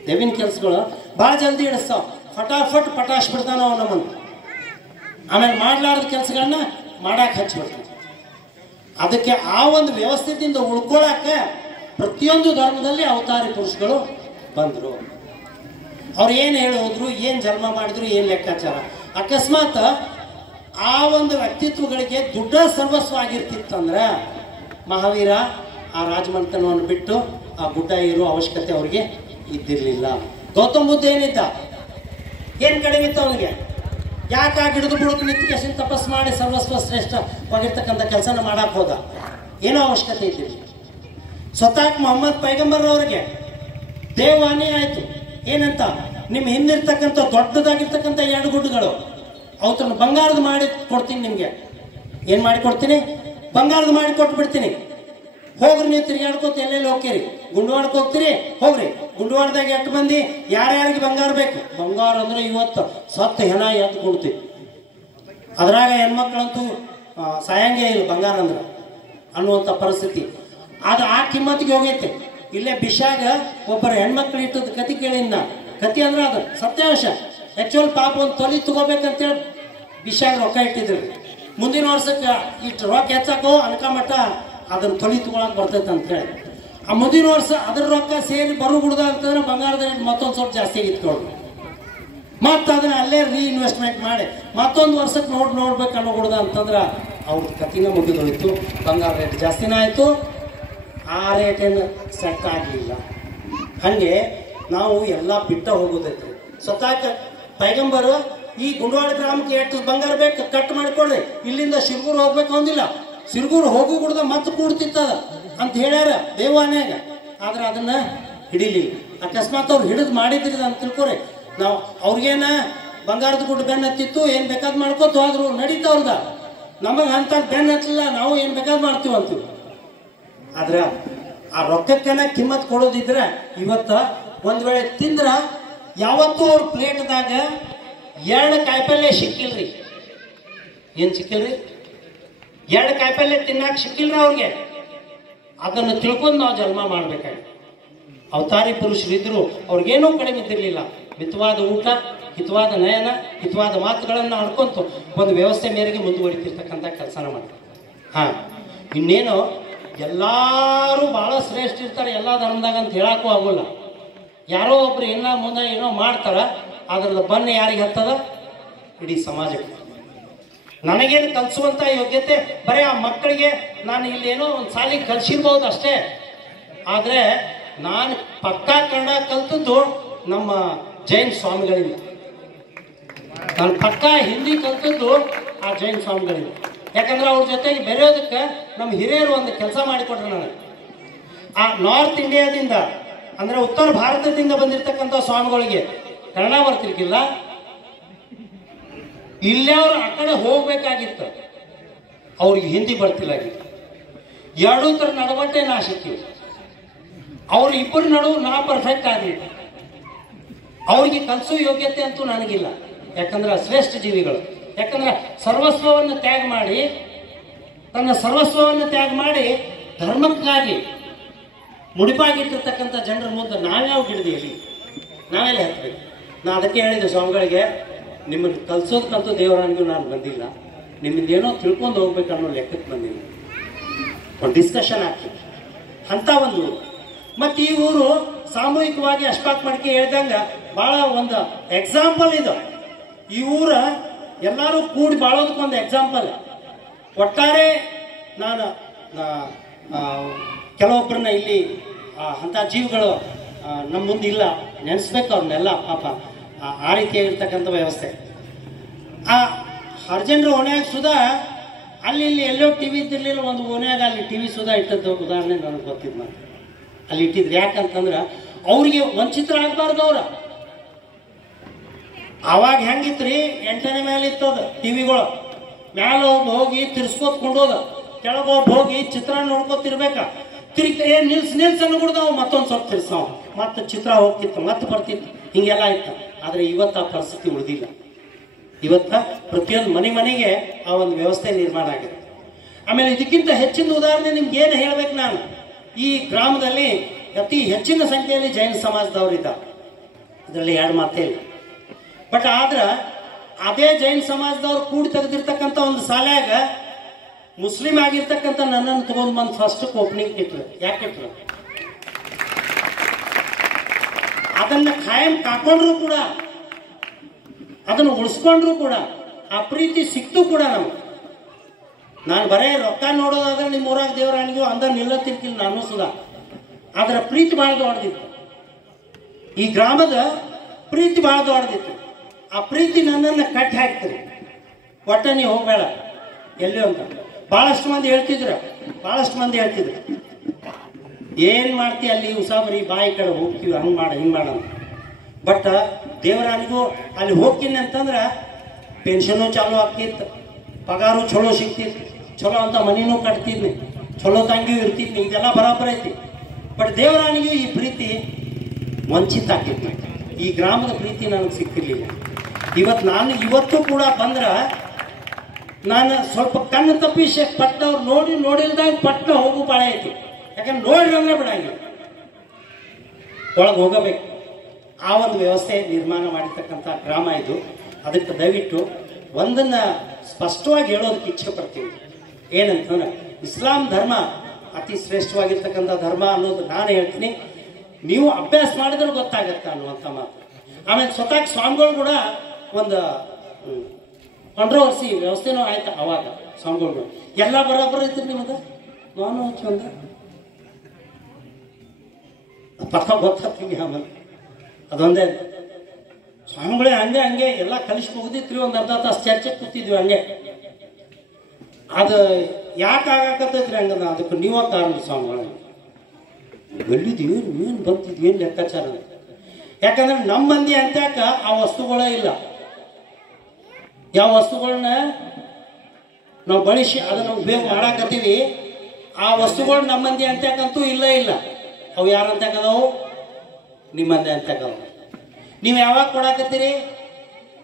ದೇವಿನ ಕೆಲಸಗಳು ಭಾಳ ಜಲ್ದಿ ಹಿಡಿಸ್ತಾವ. ಫಟಾಫಟ್ ಪಟಾಶ್ ಬಿಡ್ತಾನ ಅವ ನಮ್ಮನ್ನು. ಆಮೇಲೆ ಮಾಡ್ಲಾರ್ದ ಕೆಲಸಗಳನ್ನ ಮಾಡಕ್ಕೆ ಹಚ್ಚಿಬಿಡ್ತಾನೆ. ಅದಕ್ಕೆ ಆ ಒಂದು ವ್ಯವಸ್ಥೆಯಿಂದ ಉಳ್ಕೊಳಕ್ಕೆ ಪ್ರತಿಯೊಂದು ಧರ್ಮದಲ್ಲಿ ಅವತಾರಿ ಪುರುಷಗಳು ಬಂದರು. ಅವ್ರು ಏನು ಹೇಳಿ ಹೋದ್ರು, ಏನು ಜನ್ಮ ಮಾಡಿದ್ರು, ಏನು ಲೆಕ್ಕಾಚಾರ. ಅಕಸ್ಮಾತ್ ಆ ಒಂದು ವ್ಯಕ್ತಿತ್ವಗಳಿಗೆ ದುಡ್ಡ ಸರ್ವಸ್ವ ಆಗಿರ್ತಿತ್ತಂದ್ರೆ ಮಹಾವೀರ ಆ ರಾಜಮನೆತನವನ್ನು ಬಿಟ್ಟು ಆ ಗುಡ್ಡ ಇರೋ ಅವಶ್ಯಕತೆ ಅವ್ರಿಗೆ ಇದ್ದಿರಲಿಲ್ಲ. ಗೌತಮ ಬುದ್ಧ ಏನಿದ್ದ, ಏನು ಕಡಿಮೆ ಇತ್ತು ಅವನಿಗೆ? ಯಾಕೆ ಆ ಗಿಡದ ಬುಡಕ್ಕೆ ನಿಂತ್ಕೇಶನ್ ತಪಸ್ ಮಾಡಿ ಸರ್ವಸ್ವ ಶ್ರೇಷ್ಠವಾಗಿರ್ತಕ್ಕಂಥ ಕೆಲಸನ ಮಾಡಕ್ಕೆ ಹೋದ? ಏನೋ ಅವಶ್ಯಕತೆ ಇದ್ದಿಲ್ಲ. ಸ್ವತಃ ಮೊಹಮ್ಮದ್ ಪೈಗಂಬರ್ ಅವ್ರಿಗೆ ದೇವವಾಣಿ ಆಯ್ತು. ಏನಂತ? ನಿಮ್ಮ ಹಿಂದಿರ್ತಕ್ಕಂಥ ದೊಡ್ಡದಾಗಿರ್ತಕ್ಕಂಥ 2 ಗುಡ್ಡಗಳು ಅವತ್ತನ್ನು ಬಂಗಾರದ ಮಾಡಿ ಕೊಡ್ತೀನಿ ನಿಮಗೆ. ಏನು ಮಾಡಿ ಕೊಡ್ತೀನಿ? ಬಂಗಾರದ ಮಾಡಿ ಕೊಟ್ಟು ಬಿಡ್ತೀನಿ. ಹೋಗ್ರಿ, ನೀವು ತಿರುಗಾಡ್ಕೋತ ಎಲ್ಲೆಲ್ಲಿ ಹೋಗ್ತೀರಿ? ಗುಂಡವಾಡಕ್ಕೆ ಹೋಗ್ತೀರಿ, ಹೋಗ್ರಿ. ಗುಂಡವಾಡದಾಗ 8 ಮಂದಿ ಯಾರ್ಯಾರಿಗೆ ಬಂಗಾರ ಬೇಕು? ಬಂಗಾರ ಅಂದ್ರೆ ಇವತ್ತು ಸತ್ತು ಹೆಣ ಎದ್ದು ಕೊಡ್ತೀವಿ. ಅದ್ರಾಗ ಹೆಣ್ಮಕ್ಳಂತೂ ಸಾಯಂಗೇ ಇಲ್ಲ ಬಂಗಾರ ಅಂದ್ರೆ ಅನ್ನುವಂಥ ಪರಿಸ್ಥಿತಿ. ಅದು ಆ ಕಿಮ್ಮತ್ತಿಗೆ ಹೋಗೈತೆ. ಇಲ್ಲೇ ಬಿಶಾಗ ಒಬ್ಬರು ಹೆಣ್ಮಕ್ಳು ಇಟ್ಟದ ಕತಿ ಕೇಳಿನ. ಕತಿ ಅಂದ್ರೆ ಅದು ಸತ್ಯಾಂಶ. ಆಕ್ಚುಲ್ ಪಾಪ ಒಂದು ತೊಲಿ ತಗೋಬೇಕಂತೇಳಿ ಬಿಶಾಗ ರೊಕ್ಕ ಇಟ್ಟಿದ್ರು. ಮುಂದಿನ ವರ್ಷಕ್ಕೆ ಇಷ್ಟು ರೊಕ್ಕ ಹೆಚ್ಚಾಕೋ ಅನ್ಕಮಟ್ಟ ಅದನ್ನ ತೊಲಿ ತಗೊಳಕ್ ಬರ್ತೈತೆ ಅಂತೇಳಿ ಆ ಮುಂದಿನ ವರ್ಷ ಅದ್ರ ರೊಕ್ಕ ಸೇರಿ ಬರು ಬಿಡುದ ಅಂತಂದ್ರೆ ಬಂಗಾರದ ಮತ್ತೊಂದು ಸ್ವಲ್ಪ ಜಾಸ್ತಿ ಇಟ್ಕೊಂಡು ಮತ್ತೆ ಅದನ್ನ ಅಲ್ಲೇ ರೀಇನ್ವೆಸ್ಟ್ಮೆಂಟ್ ಮಾಡಿ ಮತ್ತೊಂದು ವರ್ಷಕ್ಕೆ ನೋಡ್ಬೇಕು ಅನ್ನೋ ಬಿಡುದ ಅಂತಂದ್ರೆ ಅವ್ರ ಕತಿನ ಮುಗಿದೋಯ್ತು. ಬಂಗಾರ ರೇಟ್ ಜಾಸ್ತಿನೇ ಆಯ್ತು, ಆ ರೇಟ್ ಏನು ಸೆಟ್ ಆಗಲಿಲ್ಲ. ಹಂಗೆ ನಾವು ಎಲ್ಲ ಬಿಟ್ಟ ಹೋಗೋದೈತ್ರಿ. ಸ್ವತಃ ಪೈಗಂಬರು ಈ ಗುಂಡವಾಡ ಗ್ರಾಮಕ್ಕೆ ಎಷ್ಟು ಬಂಗಾರ ಬೇಕು ಕಟ್ ಮಾಡ್ಕೊಳ್ಳಿ, ಇಲ್ಲಿಂದ ಶಿರ್ಗೂರು ಹೋಗ್ಬೇಕು ಅಂದಿಲ್ಲ. ಸಿರ್ಗೂರು ಹೋಗು ಕುಡ್ದ ಮತ್ತೆ ಕೂಡ್ತಿತ್ತದ ಅಂತ ಹೇಳ್ಯಾರ ದೇವಾನ್ಯಾಗ. ಆದ್ರೆ ಅದನ್ನ ಹಿಡಿಲಿಲ್ಲ. ಅಕಸ್ಮಾತ್ ಅವ್ರು ಹಿಡಿದು ಮಾಡಿದ್ರಿ ಅಂತ ತಿಳ್ಕೊರಿ. ನಾವು ಅವ್ರಿಗೇನ ಬಂಗಾರದ ಗುಡ್ಡ ಬೆನ್ನ ಹತ್ತಿತ್ತು, ಏನ್ ಬೇಕಾದ್ ಮಾಡ್ಕೋತ ಹೋದ್ರು ನಡೀತಾವ್ರದ. ನಮಗ್ ಅಂತ ಬೆನ್ನ ಹತ್ತಲಿಲ್ಲ, ನಾವು ಏನ್ ಬೇಕಾದ್ ಮಾಡ್ತೀವಿ ಅಂತೀವಿ. ಆದ್ರ ಆ ರೊಕ್ಕಕ್ಕೇನ ಕಿಮ್ಮತ್ ಕೊಡೋದಿದ್ರೆ ಇವತ್ತ ಒಂದ್ ವೇಳೆ ತಿಂದ್ರ ಯಾವತ್ತೂ ಅವ್ರ ಪ್ಲೇಟ್ದಾಗ 2 ಕಾಯಿಪಲ್ಯ ಸಿಕ್ಕಿಲ್ರಿ. ಏನ್ ಸಿಕ್ಕಿಲ್ರಿ? 2 ಕಾಯಿಪಲ್ಯ ತಿನ್ನಾಕ ಸಿಕ್ಕಿಲ್ರಿ ಅವ್ರಿಗೆ. ಅದನ್ನು ತಿಳ್ಕೊಂಡು ನಾವು ಜನ್ಮ ಮಾಡ್ಬೇಕಾಗಿ. ಅವತಾರಿ ಪುರುಷರಿದ್ರು ಅವ್ರಿಗೇನೂ ಕಡಿಮೆ ಇದ್ದಿರ್ಲಿಲ್ಲ. ಮಿತವಾದ ಊಟ, ಹಿತವಾದ ನಯನ, ಹಿತವಾದ ಮಾತುಗಳನ್ನು ಆಡ್ಕೊಂತು ಒಂದು ವ್ಯವಸ್ಥೆ ಮೇರೆಗೆ ಮುಂದುವರಿತಿರ್ತಕ್ಕಂಥ ಕೆಲಸನ ಮಾಡ್ತಾರೆ. ಇನ್ನೇನು ಎಲ್ಲರೂ ಬಹಳ ಶ್ರೇಷ್ಠ ಇರ್ತಾರೆ ಎಲ್ಲ ಧರ್ಮದಾಗ ಅಂತ ಹೇಳಕ್ಕೂ ಆಗೋಲ್ಲ. ಯಾರೋ ಒಬ್ರು ಇನ್ನ ಮುಂದೆ ಏನೋ ಮಾಡ್ತಾರ, ಅದ್ರದ ಬಣ್ಣ ಯಾರಿಗೆ ಹತ್ತದ? ಇಡೀ ಸಮಾಜಕ್ಕೆ. ನನಗೇನು ಕಲಿಸುವಂತ ಯೋಗ್ಯತೆ ಬರೀ ಆ ಮಕ್ಕಳಿಗೆ ನಾನು ಇಲ್ಲಿ ಏನೋ ಒಂದು ಸಾಲಿಗೆ ಕಲಿಸಿರ್ಬೋದು ಅಷ್ಟೇ. ಆದ್ರೆ ನಾನು ಪಕ್ಕಾ ಕನ್ನಡ ಕಲ್ತದ್ದು ನಮ್ಮ ಜೈನ್ ಸ್ವಾಮಿಗಳಿಂದ. ನಾನು ಪಕ್ಕಾ ಹಿಂದಿ ಕಲ್ತದ್ದು ಆ ಜೈನ್ ಸ್ವಾಮಿಗಳಿಂದ. ಯಾಕಂದ್ರೆ ಅವ್ರ ಜೊತೆಗೆ ಬೆರೆಯೋದಕ್ಕೆ ನಮ್ಮ ಹಿರಿಯರು ಒಂದು ಕೆಲಸ ಮಾಡಿಕೊಟ್ರು ನನಗೆ. ಆ ನಾರ್ತ್ ಇಂಡಿಯಾದಿಂದ ಅಂದ್ರೆ ಉತ್ತರ ಭಾರತದಿಂದ ಬಂದಿರತಕ್ಕಂಥ ಸ್ವಾಮಿಗಳಿಗೆ ಕನ್ನಡ ಬರ್ತಿರ್ಕಿಲ್ಲ. ಇಲ್ಲೇ ಅವ್ರು ಆ ಕಡೆ ಹೋಗ್ಬೇಕಾಗಿತ್ತು, ಅವ್ರಿಗೆ ಹಿಂದಿ ಬರ್ತಿಲ್ಲ. 2 ಥರ ನಡವಟ್ಟೆ ನಾ ಸಿಕ್ಕಿವಿ. ಅವ್ರ ಇಬ್ಬರ ನಡುವೆ ನಾ ಪರ್ಫೆಕ್ಟ್ ಆಗಲಿ, ಅವ್ರಿಗೆ ಕಲಿಸೋ ಯೋಗ್ಯತೆ ಅಂತೂ ನನಗಿಲ್ಲ. ಯಾಕಂದ್ರೆ ಶ್ರೇಷ್ಠ ಜೀವಿಗಳು. ಯಾಕಂದ್ರೆ ಸರ್ವಸ್ವವನ್ನು ತ್ಯಾಗ ಮಾಡಿ, ತನ್ನ ಸರ್ವಸ್ವವನ್ನು ತ್ಯಾಗ ಮಾಡಿ ಧರ್ಮಕ್ಕಾಗಿ ಮುಡಿಪಾಗಿಟ್ಟಿರ್ತಕ್ಕಂಥ ಜನರ ಮುಂದೆ ನಾವ್ಯಾವ ಹಿಡಿದಿಯಲ್ಲಿ ನಾವೆಲ್ಲ ಹತ್ಬೇಕು. ನಾ ಅದಕ್ಕೆ ಹೇಳಿದ್ದೆ ಸ್ವಾಮಿಗಳಿಗೆ, ನಿಮ್ಮನ್ನು ಕಲಿಸೋದಕ್ಕಂತೂ ದೇವರಾಣಿಗೂ ನಾನು ಬಂದಿಲ್ಲ, ನಿಮ್ಮಿಂದ ಏನೋ ತಿಳ್ಕೊಂಡು ಹೋಗ್ಬೇಕು ಅನ್ನೋ ಲೆಕ್ಕಕ್ಕೆ ಬಂದಿಲ್ಲ. ಒಂದು ಡಿಸ್ಕಷನ್ ಆಗ್ತದೆ ಅಂತ ಒಂದು ಊರು. ಮತ್ತು ಈ ಊರು ಸಾಮೂಹಿಕವಾಗಿ ಅಶ್ಫಾಕ್ ಮಡಿಕೆ ಹೇಳ್ದಂಗ ಬಹಳ ಒಂದು ಎಕ್ಸಾಂಪಲ್ ಇದು. ಈ ಊರ ಎಲ್ಲರೂ ಕೂಡಿ ಬಾಳೋದಕ್ಕೊಂದು ಎಕ್ಸಾಂಪಲ್. ಒಟ್ಟಾರೆ ನಾನು ಕೆಲವೊಬ್ಬರನ್ನ ಇಲ್ಲಿ ಅಂಥ ಜೀವಿಗಳು ನಮ್ಮ ಮುಂದೆ ಇಲ್ಲ, ನೆನೆಸ್ಬೇಕು ಅವ್ರನ್ನೆಲ್ಲ ಪಾಪ. ಆ ರೀತಿಯಾಗಿರ್ತಕ್ಕಂಥ ವ್ಯವಸ್ಥೆ. ಆ ಹರ್ಜನ್ರ ಓಣ್ಯಾಗ ಸುಧಾ ಅಲ್ಲಿ ಇಲ್ಲಿ ಎಲ್ಲೋ ಟಿವಿ ಇದ್ದಿರಲಿಲ್ಲ, ಒಂದು ಓಣ್ಯಾಗ ಅಲ್ಲಿ ಟಿವಿ ಸುಧಾ ಇಟ್ಟದ್ದು ಉದಾಹರಣೆ ನನಗೆ ಗೊತ್ತಿದ್ದು. ನಾನು ಅಲ್ಲಿ ಇಟ್ಟಿದ್ರು ಯಾಕಂತಂದ್ರೆ ಅವ್ರಿಗೆ ವಂಚಿತರ ಆಗ್ಬಾರ್ದು. ಅವ್ರ ಅವಾಗ ಹೆಂಗಿತ್ರಿ, 8ನೇ ಮೇಲೆ ಇತ್ತದ ಟಿವಿಗಳು. ಮ್ಯಾಲ ಹೋಗಿ ತಿರ್ಸ್ಕೊತ್ಕೊಂಡೋದ, ಕೆಳಗೆ ಹೋಗಿ ಚಿತ್ರ ನೋಡ್ಕೊತಿರ್ಬೇಕ. ತಿರುಗಿ ನಿಲ್ಸ್ ಅನ್ಬಿಡ್ದು, ಅವು ಮತ್ತೊಂದು ಸ್ವಲ್ಪ ತಿರ್ಸಾವ್, ಮತ್ತೆ ಚಿತ್ರ ಹೋಗ್ತಿತ್ತು, ಮತ್ತೆ ಬರ್ತಿತ್ತು, ಹಿಂಗೆಲ್ಲ ಇತ್ತು. ಆದ್ರೆ ಇವತ್ತು ಆ ಪರಿಸ್ಥಿತಿ ಉಳಿದಿಲ್ಲ. ಇವತ್ತ ಪ್ರತಿಯೊಂದು ಮನೆಗೆ ಆ ಒಂದು ವ್ಯವಸ್ಥೆ ನಿರ್ಮಾಣ ಆಗಿದೆ. ಆಮೇಲೆ ಇದಕ್ಕಿಂತ ಹೆಚ್ಚಿನ ಉದಾಹರಣೆ ನಿಮ್ಗೆ ಏನು ಹೇಳ್ಬೇಕು ನಾನು, ಈ ಗ್ರಾಮದಲ್ಲಿ ಅತಿ ಹೆಚ್ಚಿನ ಸಂಖ್ಯೆಯಲ್ಲಿ ಜೈನ ಸಮಾಜದವರಿದ್ದಾರೆ, ಇದರಲ್ಲಿ ಎರಡು ಮಾತೇ ಇಲ್ಲ. ಬಟ್ ಆದ್ರೆ ಅದೇ ಜೈನ ಸಮಾಜದವ್ರು ಕೂಡಿ ತೆಗೆದಿರ್ತಕ್ಕಂಥ ಒಂದು ಶಾಲೆಯಾಗ ಮುಸ್ಲಿಂ ಆಗಿರ್ತಕ್ಕಂಥ ನನ್ನನ್ನು ತಗೊಂಡ್ ಬಂದು ಫಸ್ಟ್ ಓಪನಿಂಗ್ ಇಟ್ರು. ಯಾಕೆ ಇಟ್ರು? ಅದನ್ನ ಖಾಯಂ ಕಾಕೊಂಡ್ರು ಕೂಡ, ಅದನ್ನು ಉಳಿಸ್ಕೊಂಡ್ರು ಕೂಡ, ಆ ಪ್ರೀತಿ ಸಿಕ್ತು ಕೂಡ ನಮ್ಗೆ. ನಾನು ಬರೇ ರೊಕ್ಕ ನೋಡೋದಾದ್ರೆ ನಿಮ್ಮ ಊರಾಗ ದೇವರಾಣಿಗೂ ಅಂದ ನಿಲ್ಲತ್ತಿರ್ಕಿಲ್ಲ ನಾನು ಸುಧಾ. ಅದರ ಪ್ರೀತಿ ಬಹಳ ದೊಡ್ಡದಿತ್ತು. ಈ ಗ್ರಾಮದ ಪ್ರೀತಿ ಬಹಳ ದೊಡ್ಡದಿತ್ತು. ಆ ಪ್ರೀತಿ ನನ್ನನ್ನು ಕಟ್ಟಿ ಹಾಕ್ತೀರಿ, ಒಟ್ಟ ನೀವು ಹೋಗ್ಬೇಡ ಎಲ್ಲಿ ಅಂತ ಬಹಳಷ್ಟು ಮಂದಿ ಹೇಳ್ತಿದ್ರು. ಏನ್ ಮಾಡ್ತಿ ಅಲ್ಲಿ ಉಸಾಬರಿ, ಬಾಯಿ ಕಡೆ ಹೋಗ್ತೀವಿ, ಹಂಗ್ ಮಾಡ ಹಿಂಗ್ ಮಾಡ. ಬಟ್ ದೇವರಾಣಿಗೂ ಅಲ್ಲಿ ಹೋಗ್ತೀನಿ ಅಂತಂದ್ರ ಪೆನ್ಷನು ಚಾಲು ಆಗ್ತಿತ್ತು, ಪಗಾರು ಚಲೋ ಸಿಗ್ತಿತ್ತು, ಚಲೋ ಅಂತ ಮನಿನೂ ಕಟ್ತಿದ್ನಿ, ಚಲೋ ತಂಗಿಯೂ ಇರ್ತಿದ್ನಿ, ಇದೆಲ್ಲ ಬರಾಬರ್ ಐತಿ. ಬಟ್ ದೇವರಾಣಿಗೂ ಈ ಪ್ರೀತಿ ವಂಚಿತ ಆಗ್ತಿತ್ತು. ಈ ಗ್ರಾಮದ ಪ್ರೀತಿ ನನಗೆ ಸಿಕ್ತಿರ್ಲಿಲ್ಲ. ಇವತ್ತು ಕೂಡ ಬಂದ್ರ ನಾನು ಸ್ವಲ್ಪ ಕಣ್ಣು ತಪ್ಪಿಸಿ ಪಟ್ಟವ್ರು ನೋಡಿಲ್ದಾಗ ಪಟ್ಟ ಹೋಗು ಪಾಳೆ ಐತಿ. ಯಾಕಂದ್ರೆ ನೋಡ್ರಿ ಅಂದ್ರೆ ಬಿಡಂಗಿಲ್ಲ, ಒಳಗೆ ಹೋಗಬೇಕು. ಆ ಒಂದು ವ್ಯವಸ್ಥೆ ನಿರ್ಮಾಣ ಮಾಡಿರ್ತಕ್ಕಂಥ ಗ್ರಾಮ ಇದು. ಅದಕ್ಕೆ ದಯವಿಟ್ಟು ಒಂದನ್ನ ಸ್ಪಷ್ಟವಾಗಿ ಹೇಳೋದಕ್ಕೆ ಇಚ್ಛೆ ಪಡ್ತೀವಿ. ಏನಂತಂದ್ರೆ ಇಸ್ಲಾಂ ಧರ್ಮ ಅತಿ ಶ್ರೇಷ್ಠವಾಗಿರ್ತಕ್ಕಂಥ ಧರ್ಮ ಅನ್ನೋದು ನಾನು ಹೇಳ್ತೀನಿ. ನೀವು ಅಭ್ಯಾಸ ಮಾಡಿದ್ರೆ ಗೊತ್ತಾಗತ್ತ ಅನ್ನುವಂಥ ಮಾತು. ಆಮೇಲೆ ಸ್ವತಃ ಸ್ವಾಮಿಗಳು ಕೂಡ ಒಂದು ಕಾಂಟ್ರವರ್ಸಿ ವ್ಯವಸ್ಥೆನೂ ಆಯ್ತು. ಅವಾಗ ಸ್ವಾಮಿಗಳು ಎಲ್ಲ ಬರೋಬ್ಬರ ಐತ್ರಿ ನಿಮಗೆ ನಾನು ಚಂದ ಪಕ್ಕ ಗೊತ್ತಾಗ್ತೀವಿ. ಆಮೇಲೆ ಅದೊಂದೇ ಸ್ವಾಮಿಗಳೇ ಹಂಗೆ ಎಲ್ಲ ಕಲಿಸಿ ಮುಗಿದಿತ್ರಿ. ಒಂದು ಅರ್ಧ ತಾಸು ಚರ್ಚೆ ಕೂತಿದ್ವಿ ಹಂಗೆ. ಅದು ಯಾಕೆ ಆಗಾಕತ್ತೈತ್ರಿ ಹಂಗದ, ಅದಕ್ಕೆ ನೀವ ಕಾರಣ ಸ್ವಾಮಿಗಳು. ಎಲ್ಲಿದ್ದೀವಿ ಏನು ಬಂತಿದ್ವಿ, ಏನು ಲೆಕ್ಕಾಚಾರ. ಯಾಕಂದ್ರೆ ನಮ್ಮ ಮಂದಿ ಅಂತ್ಯಾಕ ಆ ವಸ್ತುಗಳೇ ಇಲ್ಲ. ಯಾವ ವಸ್ತುಗಳನ್ನ ನಾವು ಬಳಸಿ ಅದನ್ನ ಉಪಯೋಗ ಮಾಡಾಕತ್ತೀವಿ, ಆ ವಸ್ತುಗಳು ನಮ್ಮ ಮಂದಿ ಅಂತ್ಯಾಕಂತೂ ಇಲ್ಲ. ಅವು ಯಾರು ಅಂತ್ಯಾಕದವು? ನಿಮ್ಮ ಮಂದಿ ಅಂತ್ಯಾಕದವು. ನೀವು ಯಾವಾಗ ಕೊಡಾಕತ್ತೀರಿ?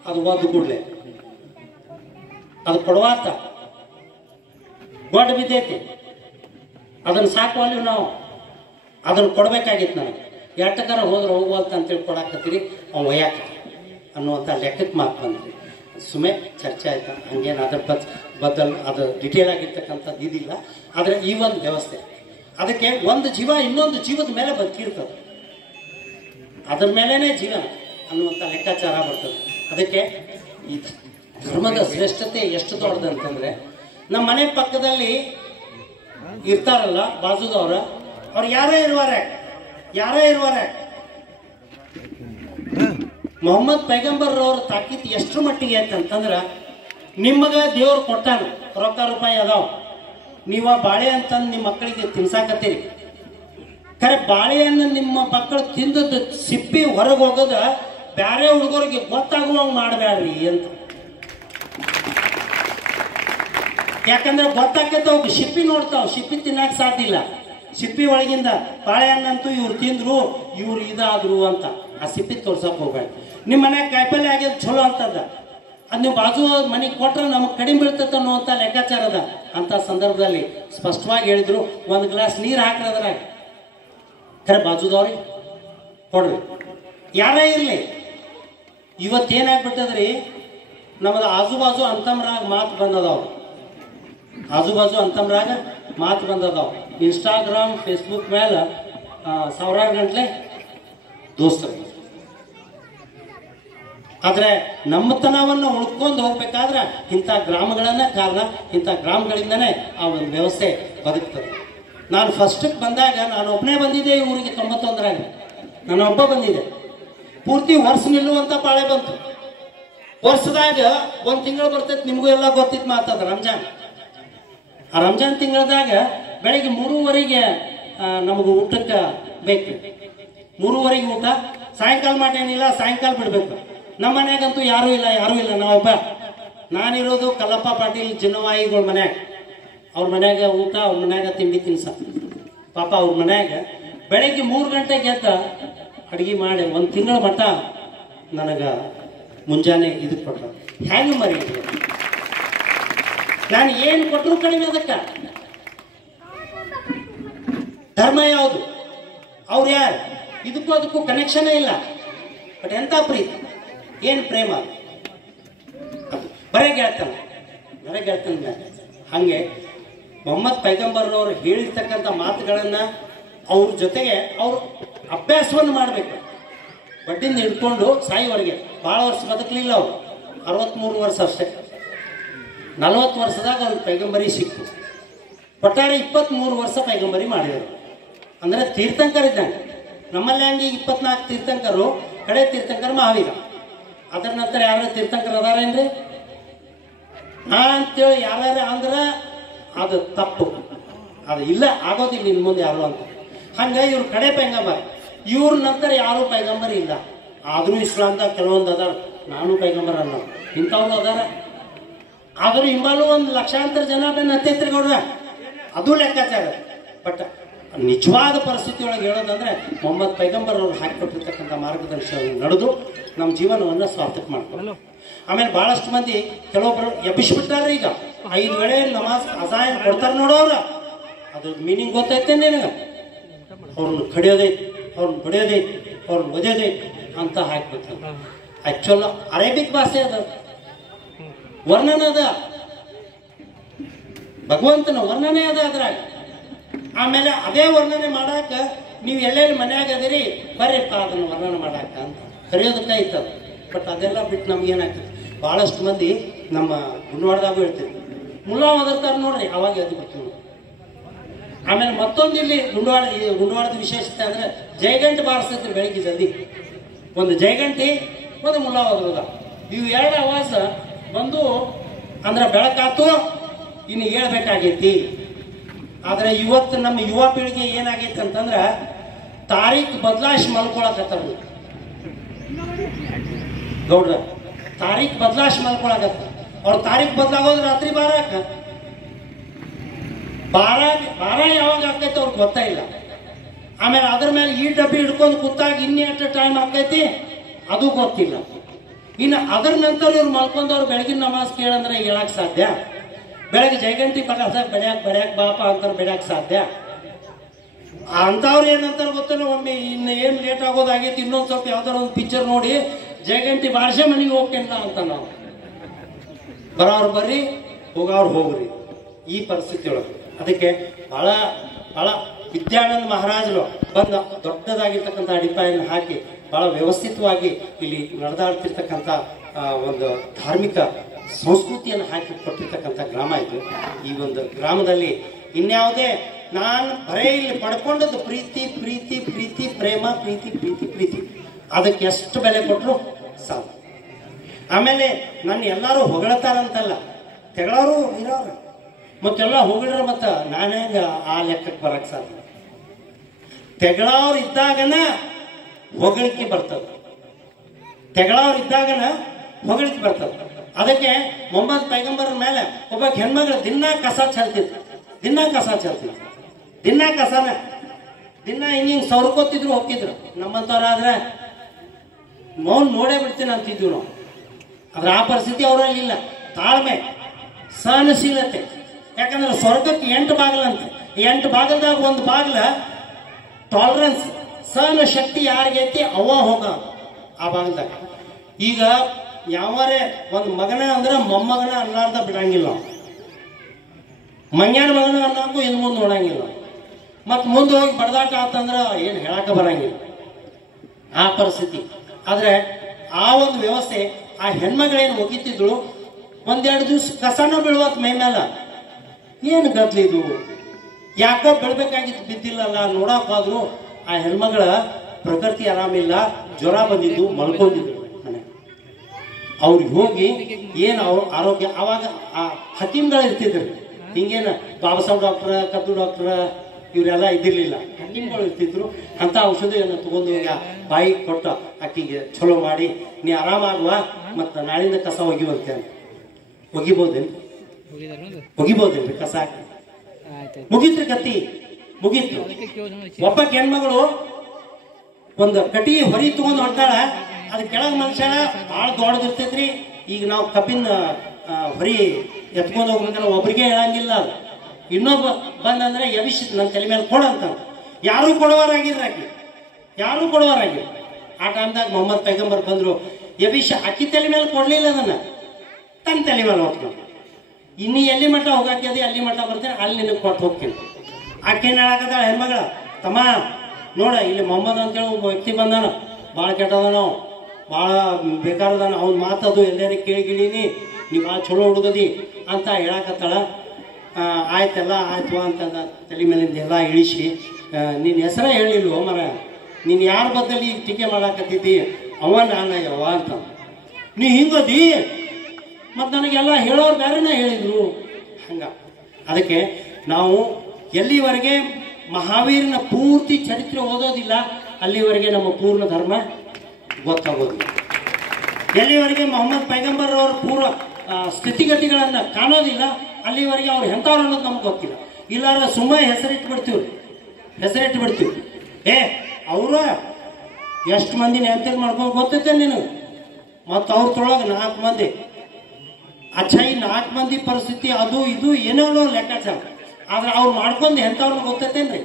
ಅದು ಒಂದು ಕೂಡಲೇ ಅದು ಕೊಡುವಾತ ಗೊಡ್ಡ ಬಿದ್ದೈತಿ, ಅದನ್ನು ಸಾಕುವಲ್ಲಿ ನಾವು ಅದನ್ನು ಕೊಡ್ಬೇಕಾಗಿತ್ತು. ನನಗೆ ಎಟ್ಟಕಾರ ಹೋದ್ರೆ ಹೋಗುವಂತ ಅಂತೇಳಿ ಕೊಡಾಕತ್ತೀರಿ, ಅವ್ನು ಒಯ್ಯಾಕ ಅನ್ನುವಂಥ ಲೆಕ್ಕಕ್ಕೆ ಮಾತು ಬಂದ್ರಿ. ಸುಮ್ಮನೆ ಚರ್ಚೆ ಆಯ್ತಾ, ಹಂಗೇನು ಅದ್ರ ಬದಲು ಅದು ಡಿಟೇಲ್ ಆಗಿರ್ತಕ್ಕಂಥದ್ದು ಇದಿಲ್ಲ. ಆದರೆ ಈ ಒಂದು ವ್ಯವಸ್ಥೆ, ಅದಕ್ಕೆ ಒಂದು ಜೀವ ಇನ್ನೊಂದು ಜೀವದ ಮೇಲೆ ಬದುಕಿರ್ತದೆ, ಅದ್ರ ಮೇಲೇನೆ ಜೀವನ ಅನ್ನುವಂಥ ಲೆಕ್ಕಾಚಾರ ಬರ್ತದೆ. ಅದಕ್ಕೆ ಈ ಧರ್ಮದ ಶ್ರೇಷ್ಠತೆ ಎಷ್ಟು ದೊಡ್ಡದಂತಂದ್ರೆ, ನಮ್ಮ ಮನೆ ಪಕ್ಕದಲ್ಲಿ ಇರ್ತಾರಲ್ಲ ಬಾಜುದವ್ರ, ಅವ್ರು ಯಾರೇ ಇರುವಾರೆ ಮೊಹಮ್ಮದ್ ಪೈಗಂಬರ್ ಅವ್ರ ತಾಕೀತ್ ಎಷ್ಟು ಮಟ್ಟಿಗೆ ಅಂತಂದ್ರ, ನಿಮಗ ದೇವ್ರು ಕೊಟ್ಟಾನ ರೊಕ್ಕ ರೂಪಾಯಿ ಅದಾವ, ನೀವ ಬಾಳೆ ಅಂತಂದು ನಿಮ್ಮ ಮಕ್ಕಳಿಗೆ ತಿನ್ಸಾಕತ್ತೀರಿ. ಖರೆ ಬಾಳೆಯನ್ನು ನಿಮ್ಮ ಮಕ್ಕಳು ತಿಂದದ್ದು ಸಿಪ್ಪಿ ಹೊರಗೆ ಹೋಗೋದ ಬ್ಯಾರೆ ಹುಡುಗರಿಗೆ ಗೊತ್ತಾಗುವಂಗ ಮಾಡಬೇಡ್ರಿ ಅಂತ. ಯಾಕಂದ್ರೆ ಗೊತ್ತಾಕೈತೆ, ಅವ್ ಸಿಪ್ಪಿ ನೋಡ್ತಾವ್, ಸಿಪ್ಪಿ ತಿನ್ನಕ್ ಸಾಧ್ಯ ಇಲ್ಲ. ಸಿಪ್ಪಿ ಒಳಗಿಂದ ಬಾಳೆಹಣ್ಣಂತೂ ಇವ್ರು ತಿಂದ್ರು, ಇವ್ರು ಇದಾದ್ರು ಅಂತ ಆ ಸಿಪ್ಪಿ ತೋರ್ಸಕ್ ಹೋಗ್ಬೇಡ. ನಿಮ್ಮ ಮನ್ಯಾಗ ಕಾಯಿಪಲ್ಲೆ ಆಗ್ಯದ ಚಲೋ ಅಂತದ, ಅದ್ ನೀವು ಬಾಜು ಮನೆಗೆ ಕೊಟ್ರೆ ನಮಗೆ ಕಡಿಮೆ ಬೀಳ್ತೈತೆ ಅನ್ನುವಂಥ ಲೆಕ್ಕಾಚಾರ ಅದ. ಅಂತ ಸಂದರ್ಭದಲ್ಲಿ ಸ್ಪಷ್ಟವಾಗಿ ಹೇಳಿದ್ರು, ಒಂದು ಗ್ಲಾಸ್ ನೀರು ಹಾಕಿದ್ರಾಗ ಖರೆ ಬಾಜುದವ್ರಿಗೆ ಕೊಡ್ರಿ, ಯಾರೇ ಇರಲಿ. ಇವತ್ತೇನಾಗ್ಬಿಟ್ಟದ್ರಿ, ನಮ್ಮದು ಆಜು ಬಾಜು ಅಂತಮ್ರಾಗ ಮಾತು ಬಂದದಾವ್, ಆಜು ಬಾಜು ಅಂತಮ್ರಾಗ ಮಾತು ಬಂದದಾವ್. ಇನ್ಸ್ಟಾಗ್ರಾಮ್ ಫೇಸ್ಬುಕ್ ಮೇಲೆ ಸಾವಿರಾರು ಗಂಟ್ಲೆ ದೋಸ್ತರು. ಆದ್ರೆ ನಮ್ಮತನವನ್ನು ಉಳ್ಕೊಂಡು ಹೋಗ್ಬೇಕಾದ್ರೆ ಇಂಥ ಗ್ರಾಮಗಳನ್ನ ಕಾರಣ, ಇಂಥ ಗ್ರಾಮಗಳಿಂದನೇ ಆ ಒಂದು ವ್ಯವಸ್ಥೆ ಬದುಕ್ತದೆ. ನಾನು ಫಸ್ಟಿಗೆ ಬಂದಾಗ ನಾನು ಒಬ್ಬನೇ ಬಂದಿದ್ದೆ ಈ ಊರಿಗೆ 91ರಾಗ, ನಾನು ಒಬ್ಬ ಬಂದಿದ್ದೆ. ಪೂರ್ತಿ ವರ್ಷ ನಿಲ್ಲುವಂತ ಪಾಳೆ ಬಂತು. ವರ್ಷದಾಗ 1 ತಿಂಗಳು ಬರ್ತೈತೆ, ನಿಮಗೂ ಎಲ್ಲ ಗೊತ್ತಿತ್ತು ಮಾತದ ರಂಜಾನ್. ಆ ರಂಜಾನ್ ತಿಂಗಳದಾಗ ಬೆಳಿಗ್ಗೆ 3:30ಗೆ ನಮಗೂ ಊಟಕ್ಕೆ ಬೇಕು. 3:30ಗೆ ಊಟ, ಸಾಯಂಕಾಲ ಮಾಡೇನಿಲ್ಲ, ಸಾಯಂಕಾಲ ಬಿಡ್ಬೇಕು. ನಮ್ಮ ಮನ್ಯಾಗಂತೂ ಯಾರೂ ಇಲ್ಲ, ನಾವೊಬ್ಬ. ನಾನಿರೋದು ಕಲ್ಲಪ್ಪ ಪಾಟೀಲ್ ಚಿನ್ನವಾಯಿಗಳ ಮನ್ಯಾಗ. ಅವ್ರ ಮನ್ಯಾಗ ಊಟ, ಅವ್ರ ಮನ್ಯಾಗ ತಿಂಡಿ ತಿನ್ಸ. ಪಾಪ ಅವ್ರ ಮನ್ಯಾಗ ಬೆಳಗ್ಗೆ 3 ಗಂಟೆಗೆ ಎದ್ದ ಅಡಿಗೆ ಮಾಡಿ 1 ತಿಂಗಳ ಮಟ್ಟ ನನಗ ಮುಂಜಾನೆ ಇದಕ್ಕೆ ಕೊಟ್ಟ. ಹೇಗೆ ಮರಿ ನಾನು ಏನು ಕೊಟ್ಟರು ಕಡಿಮೆ. ಅದಕ್ಕ ಧರ್ಮ ಯಾವುದು, ಅವ್ರು ಯಾರು, ಇದಕ್ಕೂ ಅದಕ್ಕೂ ಕನೆಕ್ಷನೇ ಇಲ್ಲ. ಬಟ್ ಎಂತ ಪ್ರೀತಿ, ಏನು ಪ್ರೇಮ, ಬರೇ ಗೆಳ್ತಾನೆ. ಹಂಗೆ ಮೊಹಮ್ಮದ್ ಪೈಗಂಬರ್ನವರು ಹೇಳಿರ್ತಕ್ಕಂಥ ಮಾತುಗಳನ್ನ ಅವ್ರ ಜೊತೆಗೆ ಅವ್ರ ಅಭ್ಯಾಸವನ್ನು ಮಾಡಬೇಕು. ಬಡ್ಡಿಂದ ಹಿಡ್ಕೊಂಡು ಸಾಯಿವರೆಗೆ ಭಾಳ ವರ್ಷ ಬದುಕಲಿಲ್ಲ ಅವರು, 63 ವರ್ಷ ಅಷ್ಟೇ. 40 ವರ್ಷದಾಗ ಅವ್ರಿಗೆ ಪೈಗಂಬರಿ ಸಿಕ್ತು. ಒಟ್ಟಾರೆ 23 ವರ್ಷ ಪೈಗಂಬರಿ ಮಾಡಿದರು. ಅಂದ್ರೆ ತೀರ್ಥಂಕರ್ ಇದ್ದಂಗೆ. ನಮ್ಮಲ್ಲಿ ಹಂಗೆ 24 ತೀರ್ಥಂಕರು, ಕಡೆ ತೀರ್ಥಂಕರ್ ಮಹಾವೀರ. ಅದರ ನಂತರ ಯಾರು ತೀರ್ಥಂಕರ್ ಅದಾರೇನ್ರಿ? ಅಂತೇಳಿ ಯಾರ್ಯಾರ ಅಂದ್ರೆ ಅದು ತಪ್ಪು, ಅದು ಇಲ್ಲ, ಆಗೋದಿಲ್ಲ ಇನ್ನು ಮುಂದೆ ಯಾರು ಅಂತ. ಹಂಗಾಗಿ ಇವ್ರ ಕಡೆ ಪೈಗಂಬರ್, ಇವ್ರ ನಂತರ ಯಾರು ಪೈಗಂಬರ್ ಇಲ್ಲ. ಆದ್ರೂ ಇಸ್ಲಾಂದಾಗ ಕೆಲವೊಂದು ಅದಾರ, ನಾನು ಪೈಗಂಬರ್ ಅನ್ನೋ ಇಂಥವ್ರು ಅದಾರ. ಆದ್ರೂ ಹಿಂಬಾಲು 1 ಲಕ್ಷಾಂತರ ಜನ ಬೆನ್ನ ಹತ್ತೈತ್ರಿ ಗೌಡ್ರ, ಅದು ಲೆಕ್ಕಾಚಾರ. ಬಟ್ ನಿಜವಾದ ಪರಿಸ್ಥಿತಿ ಒಳಗೆ ಹೇಳೋದಂದ್ರೆ ಮೊಹಮ್ಮದ್ ಪೈಗಂಬರ್ ಅವರು ಹಾಕಿಕೊಟ್ಟಿರ್ತಕ್ಕಂಥ ಮಾರ್ಗದರ್ಶನ ನಡೆದು ನಮ್ಮ ಜೀವನವನ್ನು ಸಾರ್ಥಕ ಮಾಡ್ಕೊಂಡು. ಆಮೇಲೆ ಬಹಳಷ್ಟು ಮಂದಿ ಕೆಲವೊಬ್ಬರು ಎಬ್ಬಿಸ್ಬಿಟ್ಟಾರೆ. ಈಗ 5 ವೇಳೆ ನಮಾಜ್ ಅಜಾಯನ್ ಕೊಡ್ತಾರೆ ನೋಡೋರ, ಅದ್ರ ಮೀನಿಂಗ್ ಗೊತ್ತೈತೆ ನಿನಗೆ? ಅವ್ರನ್ನ ಕಡಿಯೋದೈತಿ, ಅವ್ರನ್ನ ಬಡಿಯೋದೈತಿ, ಅವ್ರನ್ನ ಒದೆಯೋದೈತಿ ಅಂತ ಹಾಕ್ಬಿಡ್ತಾರೆ. ಆಕ್ಚುಲ್ ಅರೇಬಿಕ್ ಭಾಷೆ ಅದ, ವರ್ಣನ ಅದ, ಭಗವಂತನ ವರ್ಣನೆ ಅದ ಅದ್ರಾಗ. ಆಮೇಲೆ ಅದೇ ವರ್ಣನೆ ಮಾಡಾಕ ನೀವು ಎಲ್ಲೆಲ್ಲಿ ಮನ್ಯಾಗ ಅದೀರಿ ಬರ್ರಿಪ್ಪ ಅದನ್ನ ವರ್ಣನೆ ಮಾಡಾಕ ಅಂತ ಕರೆಯೋದಕ್ಕೆ ಐತದ. ಬಟ್ ಅದೆಲ್ಲ ಬಿಟ್ಟು ನಮ್ಗೇನಾಗ್ತದೆ, ಬಹಳಷ್ಟು ಮಂದಿ ನಮ್ಮ ಗುಂಡವಾಡದಾಗೂ ಹೇಳ್ತೀವಿ, ಮುಲ್ಲಾ ಒದರ್ತಾರ ನೋಡ್ರಿ, ಅವಾಗ ಎದ್ದು ಬಿಡ್ತೀವಿ. ಆಮೇಲೆ ಮತ್ತೊಂದು ಇಲ್ಲಿ ಗುಂಡವಾಡದ ವಿಶೇಷತೆ ಅಂದ್ರೆ ಜೈಗಂಟು ಬಾರಿಸ್ತೈತ್ರಿ ಬೆಳಿಗ್ಗೆ ಜಲ್ದಿ. ಒಂದು ಜೈಗಂಟಿ, ಒಂದು ಮುಲ್ಲಾ ಒದರದ, ಇವು 2 ಆವಾಜ ಬಂದು ಅಂದ್ರೆ ಬೆಳಕಾತು, ಇನ್ನು ಹೇಳ್ಬೇಕಾಗೈತಿ. ಆದ್ರೆ ಇವತ್ತು ನಮ್ಮ ಯುವ ಪೀಳಿಗೆ ಏನಾಗೈತಿ ಅಂತಂದ್ರ ತಾರೀಖ್ ಬದಲಾಯಿಸಿ ಮಲ್ಕೊಳಕತ್ತಾರ ಗೌಡ್ರ, ತಾರೀಖ್ ಬದಲಾಯಿಸಿ ಮಲ್ಕೊಳಕತ್ತ. ಅವ್ರ ತಾರೀಖ್ ಬದಲಾಗೋದು ರಾತ್ರಿ 12ಕ್ಕೆ. 12 ಯಾವಾಗ ಆಕೈತಿ ಅವ್ರಿಗೆ ಗೊತ್ತಾ ಇಲ್ಲ. ಆಮೇಲೆ ಅದ್ರ ಮೇಲೆ ಈ ಡಬ್ಬಿ ಹಿಡ್ಕೊಂಡು ಕೂತಾಗ ಇನ್ನೆಷ್ಟು ಟೈಮ್ ಆಕೈತಿ ಅದು ಗೊತ್ತಿಲ್ಲ. ಇನ್ನು ಅದ್ರ ನಂತರ ಇವ್ರು ಮಲ್ಕೊಂಡವ್ರು ಬೆಳಗಿನ ನಮಾಜ್ ಕೇಳಂದ್ರೆ ಹೇಳಕ್ ಸಾಧ್ಯ? ಬೆಳಗ್ಗೆ ಜೈಗಂಟಿ ಬಡ್ಯಾಕ್ ಬಾಪ ಅಂತಾರೆ, ಬೆಡ್ಯಾಕ್ ಸಾಧ್ಯ? ಅಂತವ್ರು ಏನಂತಾರೆ ಗೊತ್ತಿಲ್ಲ. ಒಮ್ಮೆ ಇನ್ನು ಏನ್ ಲೇಟ್ ಆಗೋದಾಗೈತಿ, ಇನ್ನೊಂದ್ ಸ್ವಲ್ಪ ಯಾವ್ದಾರ ಒಂದು ಪಿಕ್ಚರ್ ನೋಡಿ ಜೈಗಂಟಿ ಬಾರ್ಸೆ ಮನೆಗೆ ಹೋಗ್ತೇನಿಲ್ಲ ಅಂತ ನಾವು. ಬರೋರು ಬರ್ರಿ, ಹೋಗೋರು ಹೋಗ್ರಿ, ಈ ಪರಿಸ್ಥಿತಿ ಒಳಗೆ. ಅದಕ್ಕೆ ಬಹಳ ಬಹಳ ವಿದ್ಯಾನಂದ ಮಹಾರಾಜರು ಬಂದ ದೊಡ್ಡದಾಗಿರ್ತಕ್ಕಂಥ ಅಡಿಪಾಯನ್ನು ಹಾಕಿ ಬಹಳ ವ್ಯವಸ್ಥಿತವಾಗಿ ಇಲ್ಲಿ ನಡೆದಾಡ್ತಿರ್ತಕ್ಕಂಥ ಒಂದು ಧಾರ್ಮಿಕ ಸಂಸ್ಕೃತಿಯನ್ನು ಹಾಕಿ ಕೊಟ್ಟಿರ್ತಕ್ಕಂಥ ಗ್ರಾಮ ಇದು. ಈ ಒಂದು ಗ್ರಾಮದಲ್ಲಿ ಇನ್ಯಾವುದೇ ನಾನು ಬರೇ ಇಲ್ಲಿ ಪಡ್ಕೊಂಡದ್ದು ಪ್ರೀತಿ ಪ್ರೀತಿ ಪ್ರೀತಿ ಪ್ರೇಮ, ಪ್ರೀತಿ ಪ್ರೀತಿ ಪ್ರೀತಿ, ಅದಕ್ಕೆ ಎಷ್ಟು ಬೆಲೆ ಕೊಟ್ಟರು ಸಾಕು. ಆಮೇಲೆ ನನ್ನ ಎಲ್ಲರೂ ಹೊಗಳತಾರಂತಲ್ಲ, ತೆಗಳವರು ಇರೋರು ಮತ್ತೆಲ್ಲ ಹೊಗಳರ ಮತ್ತ ನಾನೇ ಆ ಲೆಕ್ಕಕ್ಕೆ ಬರಕ್ ಸಾಧ್ಯ. ತೆಗಳವ್ರು ಇದ್ದಾಗನ ಹೊಗಳಿಕೆ ಬರ್ತದ, ತೆಗಳವ್ರು ಇದ್ದಾಗನ ಹೊಗಳಿಕೆ ಬರ್ತದ. ಅದಕ್ಕೆ ಮೊಹಮ್ಮದ್ ಪೈಗಂಬರ್ ಮೇಲೆ ಒಬ್ಬ ಹೆಣ್ಮಗಳು ದಿನ ಕಸ ಚೆಲ್ತಿತ್ತು, ದಿನ ಕಸನ ದಿನ ಹಿಂಗಿಂಗ್ ಸೌರ್ಕೋತಿದ್ರು ಹೋಗ್ತಿದ್ರು. ನಮ್ಮಂತವ್ರಾದ್ರೆ ಮೌನ್ ನೋಡೇ ಬಿಡ್ತೀನಿ ಅಂತಿದ್ವಿ ನಾವು. ಆದ್ರೆ ಆ ಪರಿಸ್ಥಿತಿ ಅವರಲ್ಲಿ ಇಲ್ಲ. ತಾಳ್ಮೆ, ಸಹನಶೀಲತೆ. ಯಾಕಂದ್ರೆ ಸ್ವರ್ಗಕ್ಕೆ 8 ಬಾಗಿಲಂತೆ. 8 ಬಾಗಿಲ್ದಾಗ ಒಂದು ಬಾಗಿಲ ಟಾಲರೆನ್ಸ್, ಸಹನ ಶಕ್ತಿ ಯಾರಿಗೈತಿ ಅವ ಹೋಗ ಆ ಬಾಗಿಲ್ದಾಗ. ಈಗ ಯಾವರೇ ಒಂದು ಮಗನ ಅಂದ್ರೆ ಮೊಮ್ಮಗನ ಅನ್ನಾರ್ದ ಬಿಡಂಗಿಲ್ಲ, ಮಂಗ್ಯಾನ ಮಗನ ಅನ್ನೋಕ್ಕೂ ಇನ್ನು ಮುಂದೆ ನೋಡಂಗಿಲ್ಲ. ಮತ್ ಮುಂದೆ ಹೋಗಿ ಬಡದಾಟ ಆತಂದ್ರೆ ಏನು ಹೇಳಕ ಬರಂಗಿಲ್ಲ, ಆ ಪರಿಸ್ಥಿತಿ. ಆದ್ರೆ ಆ ಒಂದು ವ್ಯವಸ್ಥೆ ಆ ಹೆಣ್ಮಗಳೇನು ಒಗಿತಿದ್ಳು, 1-2 ದಿವಸ ಕಸನ ಬೀಳುವತ್ ಮೈ ಮೇಲೆ. ಏನು ಗದ್ಲಿದು, ಯಾಕೋ ಬೀಳ್ಬೇಕಾಗಿತ್ತು, ಬಿದ್ದಿಲ್ಲಲ್ಲ. ನೋಡಕ್ ಹೋದ್ರು ಆ ಹೆಣ್ಮಗಳ ಪ್ರಕೃತಿ ಆರಾಮಿಲ್ಲ, ಜ್ವರ ಬಂದಿದ್ದು, ಮಲ್ಕೊಂಡಿದ್ರು ಮನೆ. ಅವ್ರಿಗೆ ಹೋಗಿ ಏನು ಅವ್ರ ಆರೋಗ್ಯ, ಅವಾಗ ಆ ಹಕೀಮ್ಗಳು ಇರ್ತಿದ್ರು. ಹಿಂಗೇನು ಬಾಬಾ ಸಾಹೇಬ್ ಡಾಕ್ಟ್ರ, ಕದ್ದು ಡಾಕ್ಟ್ರ ಇವರೆಲ್ಲ ಇದ್ದಿರ್ಲಿಲ್ಲ, ಹಕೀಮ್ಗಳು ಇರ್ತಿದ್ರು. ಅಂತ ಔಷಧಿಯನ್ನು ತಗೊಂಡು ಈಗ ಬಾಯಿ ಕೊಟ್ಟ ಅಕ್ಕಿಗೆ ಚಲೋ ಮಾಡಿ, ನೀ ಆರಾಮಾಗುವ, ಮತ್ತು ನಾಳಿಂದ ಕಸ ಒಗಿವಂತೆ. ಒಗಿಬೋದೇನ್ರಿ ಕಸ ಹಾಕಿ? ಮುಗೀತ್ರಿ ಕತ್ತಿ, ಮುಗೀತು. ಒಬ್ಬ ಹೆಣ್ಮಗಳು ಒಂದು ಕಟಿ ಹೊರಿ ತಗೊಂಡು ಹೊಂಟಾಳ, ಅದ್ ಕೆಳಗ್ ಮನುಷ್ಯ ಭಾಳ ದೊಡ್ಡದಿರ್ತೈತ್ರಿ. ಈಗ ನಾವು ಕಬ್ಬಿನ ಹೊರಿ ಎತ್ಕೊಂಡು ಹೋಗ್ಬೇಕಂದ್ರೆ ಒಬ್ರಿಗೆ ಹೇಳಂಗಿಲ್ಲ. ಅದು ಇನ್ನೊಬ್ಬ ಬಂದಂದ್ರೆ ಯವಿಶ್ ನನ್ನ ತಲೆ ಮೇಲೆ ಕೊಡಂತ ಯಾರು ಕೊಡುವರಾಗಿದ್ರ, ಆಕಿ ಯಾರು ಕೊಡುವರಾಗಿ. ಆ ಟೈಮ್ದಾಗ ಮೊಹಮ್ಮದ್ ಪೈಗಂಬರ್ ಬಂದ್ರು, ಯವಿಶ್ ಅಕ್ಕಿ ತಲೆ ಮೇಲೆ ಕೊಡ್ಲಿಲ್ಲ, ಅದನ್ನ ತನ್ನ ತಲೆ ಮೇಲೆ ಹೋಗ್ತಾನೆ. ಇನ್ನು ಎಲ್ಲಿ ಮಠ ಹೋಗಾಕ್ಯದಿ, ಅಲ್ಲಿ ಮಠ ಬರ್ತೇನೆ, ಅಲ್ಲಿ ನಿನಗೆ ಕೊಟ್ಟು ಹೋಗ್ತೀನಿ. ಆಕೆನ ಹೇಳಕತ್ತ ಹೆಣ್ಮಗಳ, ತಮ್ಮ ನೋಡ ಇಲ್ಲಿ ಮೊಹಮ್ಮದ್ ಅಂತೇಳಿ ಒಬ್ಬ ವ್ಯಕ್ತಿ ಬಂದಾನ, ಭಾಳ ಕೆಟ್ಟದಾನೋ, ಭಾಳ ಬೇಕಾರದಾನ, ಅವ್ನ ಮಾತದು ಎಲ್ಲಾರು ಕೇಳಿಗಿಳೀನಿ, ನೀವು ಭಾಳ ಚಲೋ ಹುಡುಗದಿ ಅಂತ ಹೇಳಕತ್ತಾಳ. ಆಯ್ತಲ್ಲ ಆಯ್ತು ಅಂತ ತಲೆ ಮೇಲಿಂದ ಎಲ್ಲ ಇಳಿಸಿ, ನಿನ್ನ ಹೆಸರ ಹೇಳಿಲ್ವ ಮರ, ನೀನು ಯಾರ ಬದ್ದಲ್ಲಿ ಟೀಕೆ ಮಾಡಾಕತ್ತಿದ್ದಿ, ಅವ ನಾನ ಯವ್ವ ಅಂತ. ನೀ ಹಿಂಗದಿ ಮತ್ತು ನನಗೆಲ್ಲ ಹೇಳೋರು ಬೇರೆನೇ ಹೇಳಿದ್ರು. ಹಂಗ ಅದಕ್ಕೆ ನಾವು ಎಲ್ಲಿವರೆಗೆ ಮಹಾವೀರನ ಪೂರ್ತಿ ಚರಿತ್ರೆ ಓದೋದಿಲ್ಲ, ಅಲ್ಲಿವರೆಗೆ ನಮ್ಮ ಪೂರ್ಣ ಧರ್ಮ ಗೊತ್ತಾಗೋದಿಲ್ಲ. ಎಲ್ಲಿವರೆಗೆ ಮೊಹಮ್ಮದ್ ಪೈಗಂಬರ್ ಅವರ ಪೂರ್ವ ಸ್ಥಿತಿಗತಿಗಳನ್ನು ಕಾಣೋದಿಲ್ಲ, ಅಲ್ಲಿವರೆಗೆ ಅವ್ರು ಎಂಥವ್ರು ಅನ್ನೋದು ನಮ್ಗೆ ಗೊತ್ತಿಲ್ಲ. ಇಲ್ಲಾರ ಸುಮ್ಮನೆ ಹೆಸರಿಟ್ಬಿಡ್ತೀವಿ. ಅವ್ರ ಎಷ್ಟು ಮಂದಿ ನೆಂತರ್ ಮಾಡ್ಕೊಂಡು ಗೊತ್ತೈತೆ ನೀನು, ಮತ್ತು ಅವ್ರ ತೊಳಗೆ 4 ಮಂದಿ. ಅಚ್ಚಾ, ಈ 4 ಮಂದಿ ಪರಿಸ್ಥಿತಿ ಅದು ಇದು ಏನೋ ಲೆಕ್ಕಾಚಾರ. ಆದ್ರೆ ಅವ್ರು ಮಾಡ್ಕೊಂಡು ಎಂಥವ್ರನ್ನ ಗೊತ್ತೈತೇನ್ರಿ?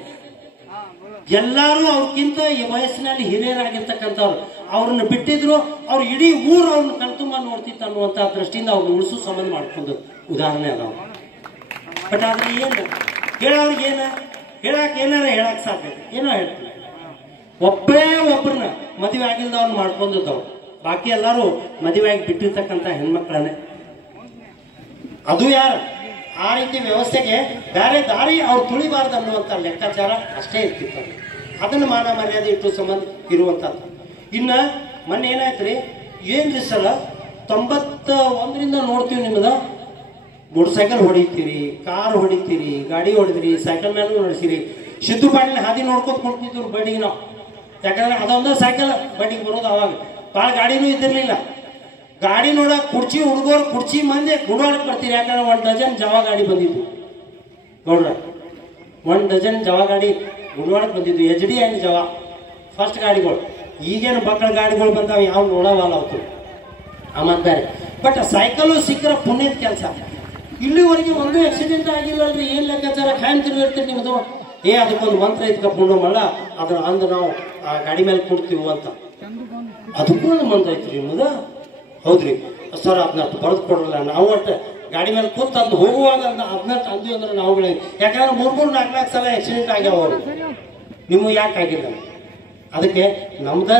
ಎಲ್ಲಾರು ಅವ್ರಕ್ಕಿಂತ ಈ ವಯಸ್ಸಿನಲ್ಲಿ ಹಿರಿಯರಾಗಿರ್ತಕ್ಕಂಥವ್ರು. ಅವ್ರನ್ನ ಬಿಟ್ಟಿದ್ರು, ಅವ್ರು ಇಡೀ ಊರು ಅವ್ರನ್ನ ಕಣ್ತುಂಬ ನೋಡ್ತಿತ್ತು ಅನ್ನುವಂಥ ದೃಷ್ಟಿಯಿಂದ ಅವ್ರನ್ನ ಉಳಿಸೋ ಸಂಬಂಧ ಮಾಡ್ಕೊಂಡು ಉದಾಹರಣೆ ಅದಾವ. ಬಟ್ ಆದ್ರೆ ಏನು ಹೇಳೋರಿಗೆ ಹೇಳಕ್ ಏನಾರ ಹೇಳಕ್ ಸಾಧ್ಯ? ಏನೋ ಹೇಳ್ತೀವಿ. ಒಬ್ಬರನ್ನ ಮದುವೆ ಆಗಿಲ್ದವ್ರನ್ನ ಮಾಡ್ಕೊಂಡಿದ್ದವ್ರು, ಬಾಕಿ ಎಲ್ಲಾರು ಮದುವೆ ಆಗಿ ಬಿಟ್ಟಿರ್ತಕ್ಕಂಥ ಹೆಣ್ಮಕ್ಳನ್ನೇ. ಅದು ಯಾರು ಆ ರೀತಿ ವ್ಯವಸ್ಥೆಗೆ ಬೇರೆ ದಾರಿ ಅವ್ರು ತುಳಿಬಾರ್ದು ಅನ್ನುವಂಥ ಲೆಕ್ಕಾಚಾರ ಅಷ್ಟೇ ಇರ್ತಿತ್ತು. ಅದನ್ನು ಮಾನ ಮರ್ಯಾದೆ ಇಟ್ಟು ಸಂಬಂಧ ಇರುವಂಥದ್ದು. ಇನ್ನ ಮೊನ್ನೆ ಏನಾಯ್ತ್ರಿ, ಏನ್ರಿ ಸರ 91ರಿಂದ ನೋಡ್ತೀವಿ, ನಿಮ್ಮದ ಮೋಟರ್ ಸೈಕಲ್ ಹೊಡಿತೀರಿ, ಕಾರ್ ಹೊಡಿತೀರಿ, ಗಾಡಿ ಹೊಡಿದ್ರಿ, ಸೈಕಲ್ ಮೇಲೂ ನಡೆಸಿರಿ. ಸಿದ್ದು ಪಾಡಿನ ಹಾದಿ ನೋಡ್ಕೊತ ಕೊಡ್ತಿದ್ರು ಬಡಿಗೆ ನಾವು. ಯಾಕಂದ್ರೆ ಅದೊಂದು ಸೈಕಲ್ ಬಡಿಗೆ ಬರೋದು. ಅವಾಗ ಭಾಳ ಗಾಡಿನೂ ಇದ್ದಿರ್ಲಿಲ್ಲ. ಗಾಡಿ ನೋಡಕ್ ಕುರ್ಚಿ ಹುಡುಗರು, ಕುರ್ಚಿ ಮಂದಿ ಗುಡಾಡಕ್ ಬರ್ತೀರಿ. ಯಾಕಂದ್ರೆ 1 ಡಜನ್ ಜವಾ ಗಾಡಿ ಬಂದಿದ್ದು ನೋಡ್ರ, 1 ಡಜನ್ ಜವಾ ಗಾಡಿ ಗುಡಾಡಕ್ ಬಂದಿದ್ದು. HD ಆ್ಯಂಡ್ ಜವಾ ಫಸ್ಟ್ ಗಾಡಿಗಳು. ಈಗೇನು ಮಕ್ಕಳ ಗಾಡಿಗಳು ಬಂದಾವ, ಯಾವ ನೋಡವಲ್ಲ ಅವತ್ತು ಆಮತ್ ಬೇರೆ. ಬಟ್ ಸೈಕಲು ಸಿಕ್ಕರ ಪುಣ್ಯದ ಕೆಲಸ. ಇಲ್ಲಿವರೆಗೆ ಒಂದು ಆಕ್ಸಿಡೆಂಟ್ ಆಗಿಲ್ಲಲ್ರಿ. ಏನ್ ಲೆಕ್ಕಾಚಾರ ಖಾಯಂ ತಿರುಗಿರ್ತೀರಿ ನಿಮ್ದು. ಅದಕ್ಕೊಂದು ಮಂತ್ರ ಇದ್ಕೊಂಡು ಮಲ್ಲ ಅದ್ರ ಅಂದು ನಾವು ಆ ಗಾಡಿ ಮೇಲೆ ಕೊಡ್ತೀವಿ ಅಂತ. ಅದಕ್ಕೂ ಒಂದು ಮಂತ್ರ ಐತ್ರಿ ನಿಮ್ಮದ. ಹೌದ್ರಿ ಸರ್, ಅದನ್ನ ಬರೆದು ಕೊಡಲ್ಲ ನಾವು. ಒಟ್ಟು ಗಾಡಿ ಮೇಲೆ ಕೂತ್ ಅದು ಹೋಗುವಾಗ ಅದನ್ನ ತಂದ್ವಿ ಅಂದ್ರೆ ನಾವು. ಯಾಕಂದ್ರೆ 3-4 ಸಲ ಆಕ್ಸಿಡೆಂಟ್ ಆಗ್ಯಾವ. ಅವರು ನಿಮ್ಗೆ ಯಾಕೆ ಆಗಿಲ್ಲ? ಅದಕ್ಕೆ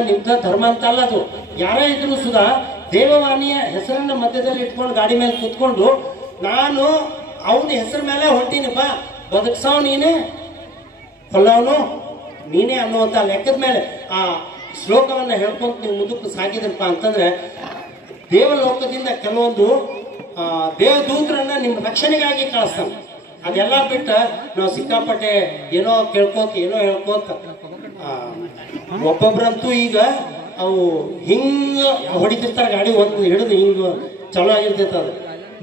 ನಿಮ್ದ ಧರ್ಮ ಅಂತ ಅಲ್ಲ ಅದು. ಯಾರೇ ಇದ್ರು ಸುಧಾ ದೇವವಾಣಿಯ ಹೆಸರನ್ನ ಮಧ್ಯದಲ್ಲಿ ಇಟ್ಕೊಂಡು ಗಾಡಿ ಮೇಲೆ ಕೂತ್ಕೊಂಡು, ನಾನು ಅವನ ಹೆಸರ ಮೇಲೆ ಹೊಂಟೀನಿಪ್ಪ, ಬದುಕ್ಸವ್ ನೀನೇ, ಕೊಲ್ಲವನು ನೀನೇ ಅನ್ನುವಂಥ ಲೆಕ್ಕದ ಮೇಲೆ ಆ ಶ್ಲೋಕವನ್ನ ಹೇಳ್ಕೊಂತ ನೀವು ಮುಂದಕ್ಕೆ ಸಾಗಿದ್ರಪ್ಪ ಅಂತಂದ್ರೆ, ದೇವಲೋಕದಿಂದ ಕೆಲವೊಂದು ದೇವದೂತರನ್ನ ನಿಮ್ಮ ರಕ್ಷಣೆಗಾಗಿ ಕಳಿಸ್ತಾನೆ. ಅದೆಲ್ಲ ಬಿಟ್ಟ ನಾವು ಸಿಕ್ಕಾಪಟ್ಟೆ ಏನೋ ಕೇಳ್ಕೋತ ಏನೋ ಹೇಳ್ಕೋತ. ಒಬ್ಬೊಬ್ರಂತೂ ಈಗ ಅವು ಹಿಂಗ ಹೊಡಿತಿರ್ತಾರೆ ಗಾಡಿ, ಒಂದು ಹಿಡಿದು ಹಿಂಗ ಚಲೋ ಆಗಿರ್ತೈತೆ. ಅದು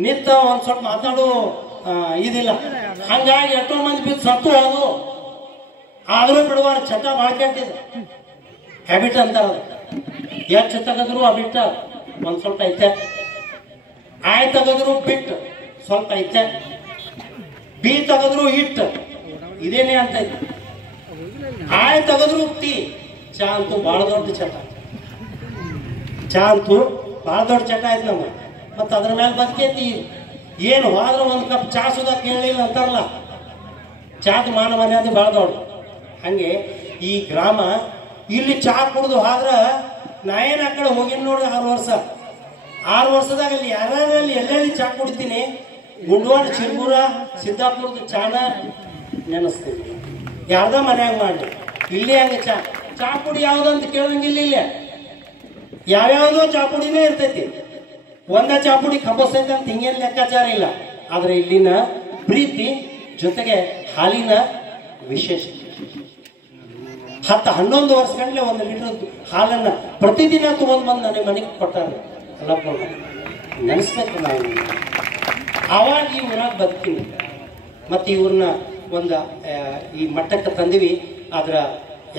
ನಿಂತ ಒಂದ್ ಸ್ವಲ್ಪ ಮಾತಾಡೋ ಇದಿಲ್ಲ. ಹಂಗಾಗಿ ಎಷ್ಟೋ ಮಂದಿ ಬಿದ್ದು ಸತ್ತು ಹೋದು. ಆದರೂ ಬಿಡುವಾರ ಚಟ ಭಾಳ ಕೆಟ್ಟಿದೆ, ಹ್ಯಾಬಿಟ್ ಅಂತಾರ. ಎಷ್ಟು ತೆಗೆದ್ರು ಅಬಿಟ್ಟ ಒಂದು ಸ್ವಲ್ಪ ಐತೆ, ಆಯ್ ತೆಗೆದ್ರು ಬಿಟ್ಟು ಸ್ವಲ್ಪ ಐತೆ, ಬಿ ತೆಗೆದ್ರು ಹಿಟ್ಟು ಇದೇನೇ ಅಂತ ಐತೆ, ಆಯ್ ತೆಗೆದ್ರು ಟೀ. ಚಾ ಅಂತೂ ಭಾಳ ದೊಡ್ಡ ಚಟ, ಚಾ ಅಂತೂ ಭಾಳ ದೊಡ್ಡ ಚಟ ಆಯ್ತು ನಮ್ಗೆ. ಮತ್ತು ಅದ್ರ ಮೇಲೆ ಬದುಕೈತಿ. ಏನು ಹೋದ್ರೆ ಒಂದು ಕಪ್ ಚಾ ಸುಧಾ ಕೇಳಲಿಲ್ಲ ಅಂತಾರಲ್ಲ, ಚಾದ ಮಾನ ಮರ್ಯಾದೆ ಭಾಳ ದೊಡ್ಡ. ಹಂಗೆ ಈ ಗ್ರಾಮ ಇಲ್ಲಿ ಚಾ ಕುಡಿದು ಆದ್ರೆ ನಾ ಏನು ಆ ಕಡೆ ಹೋಗಿನ ನೋಡಿ 6 ವರ್ಷದಾಗ ಅಲ್ಲಿ ಯಾರಲ್ಲಿ ಎಲ್ಲೆಲ್ಲಿ ಚಾ ಕುಡಿತೀನಿ, ಗುಂಡ್ವಾಡ, ಚಿರ್ಮೂರ, ಸಿದ್ದಾಪುರದ ಚಾನ ನೆನೆಸ್ತೀನಿ. ಯಾರ್ದ ಮನ್ಯಾಗ ಮಾಡಿ ಇಲ್ಲಿ ಹಂಗೆ ಚಾ ಪುಡಿ ಯಾವ್ದಂತ ಕೇಳಂಗಿಲ್ಲ. ಇಲ್ಲೇ ಯಾವ್ಯಾವುದೋ ಚಾ ಪುಡಿನೇ ಇರ್ತೈತಿ. ಒಂದ ಚಾ ಪುಡಿ ಖಬ್ಬಸ್ತೈತೆ ಅಂತ ಹಿಂಗೇನು ಲೆಕ್ಕಾಚಾರ ಇಲ್ಲ. ಆದ್ರೆ ಇಲ್ಲಿನ ಪ್ರೀತಿ ಜೊತೆಗೆ ಹಾಲಿನ ವಿಶೇಷ. 10-11 ವರ್ಷ ಗಂಟ್ಲೆ 1 ಲೀಟರ್ ಹಾಲನ್ನ ಪ್ರತಿದಿನ ತಗೊಂಡ್ ಬಂದು ನನಗೆ ಮನೆಗೆ ಕೊಟ್ಟಾರೆ. ಎಲ್ಲ ನೆನೆಸ್ಬೇಕು ನಾವು. ಆವಾಗ ಈ ಊರಾಗ ಬದುಕಿನಿ. ಮತ್ತು ಇವ್ರನ್ನ ಒಂದು ಈ ಮಟ್ಟಕ್ಕೆ ತಂದಿವಿ. ಆದ್ರ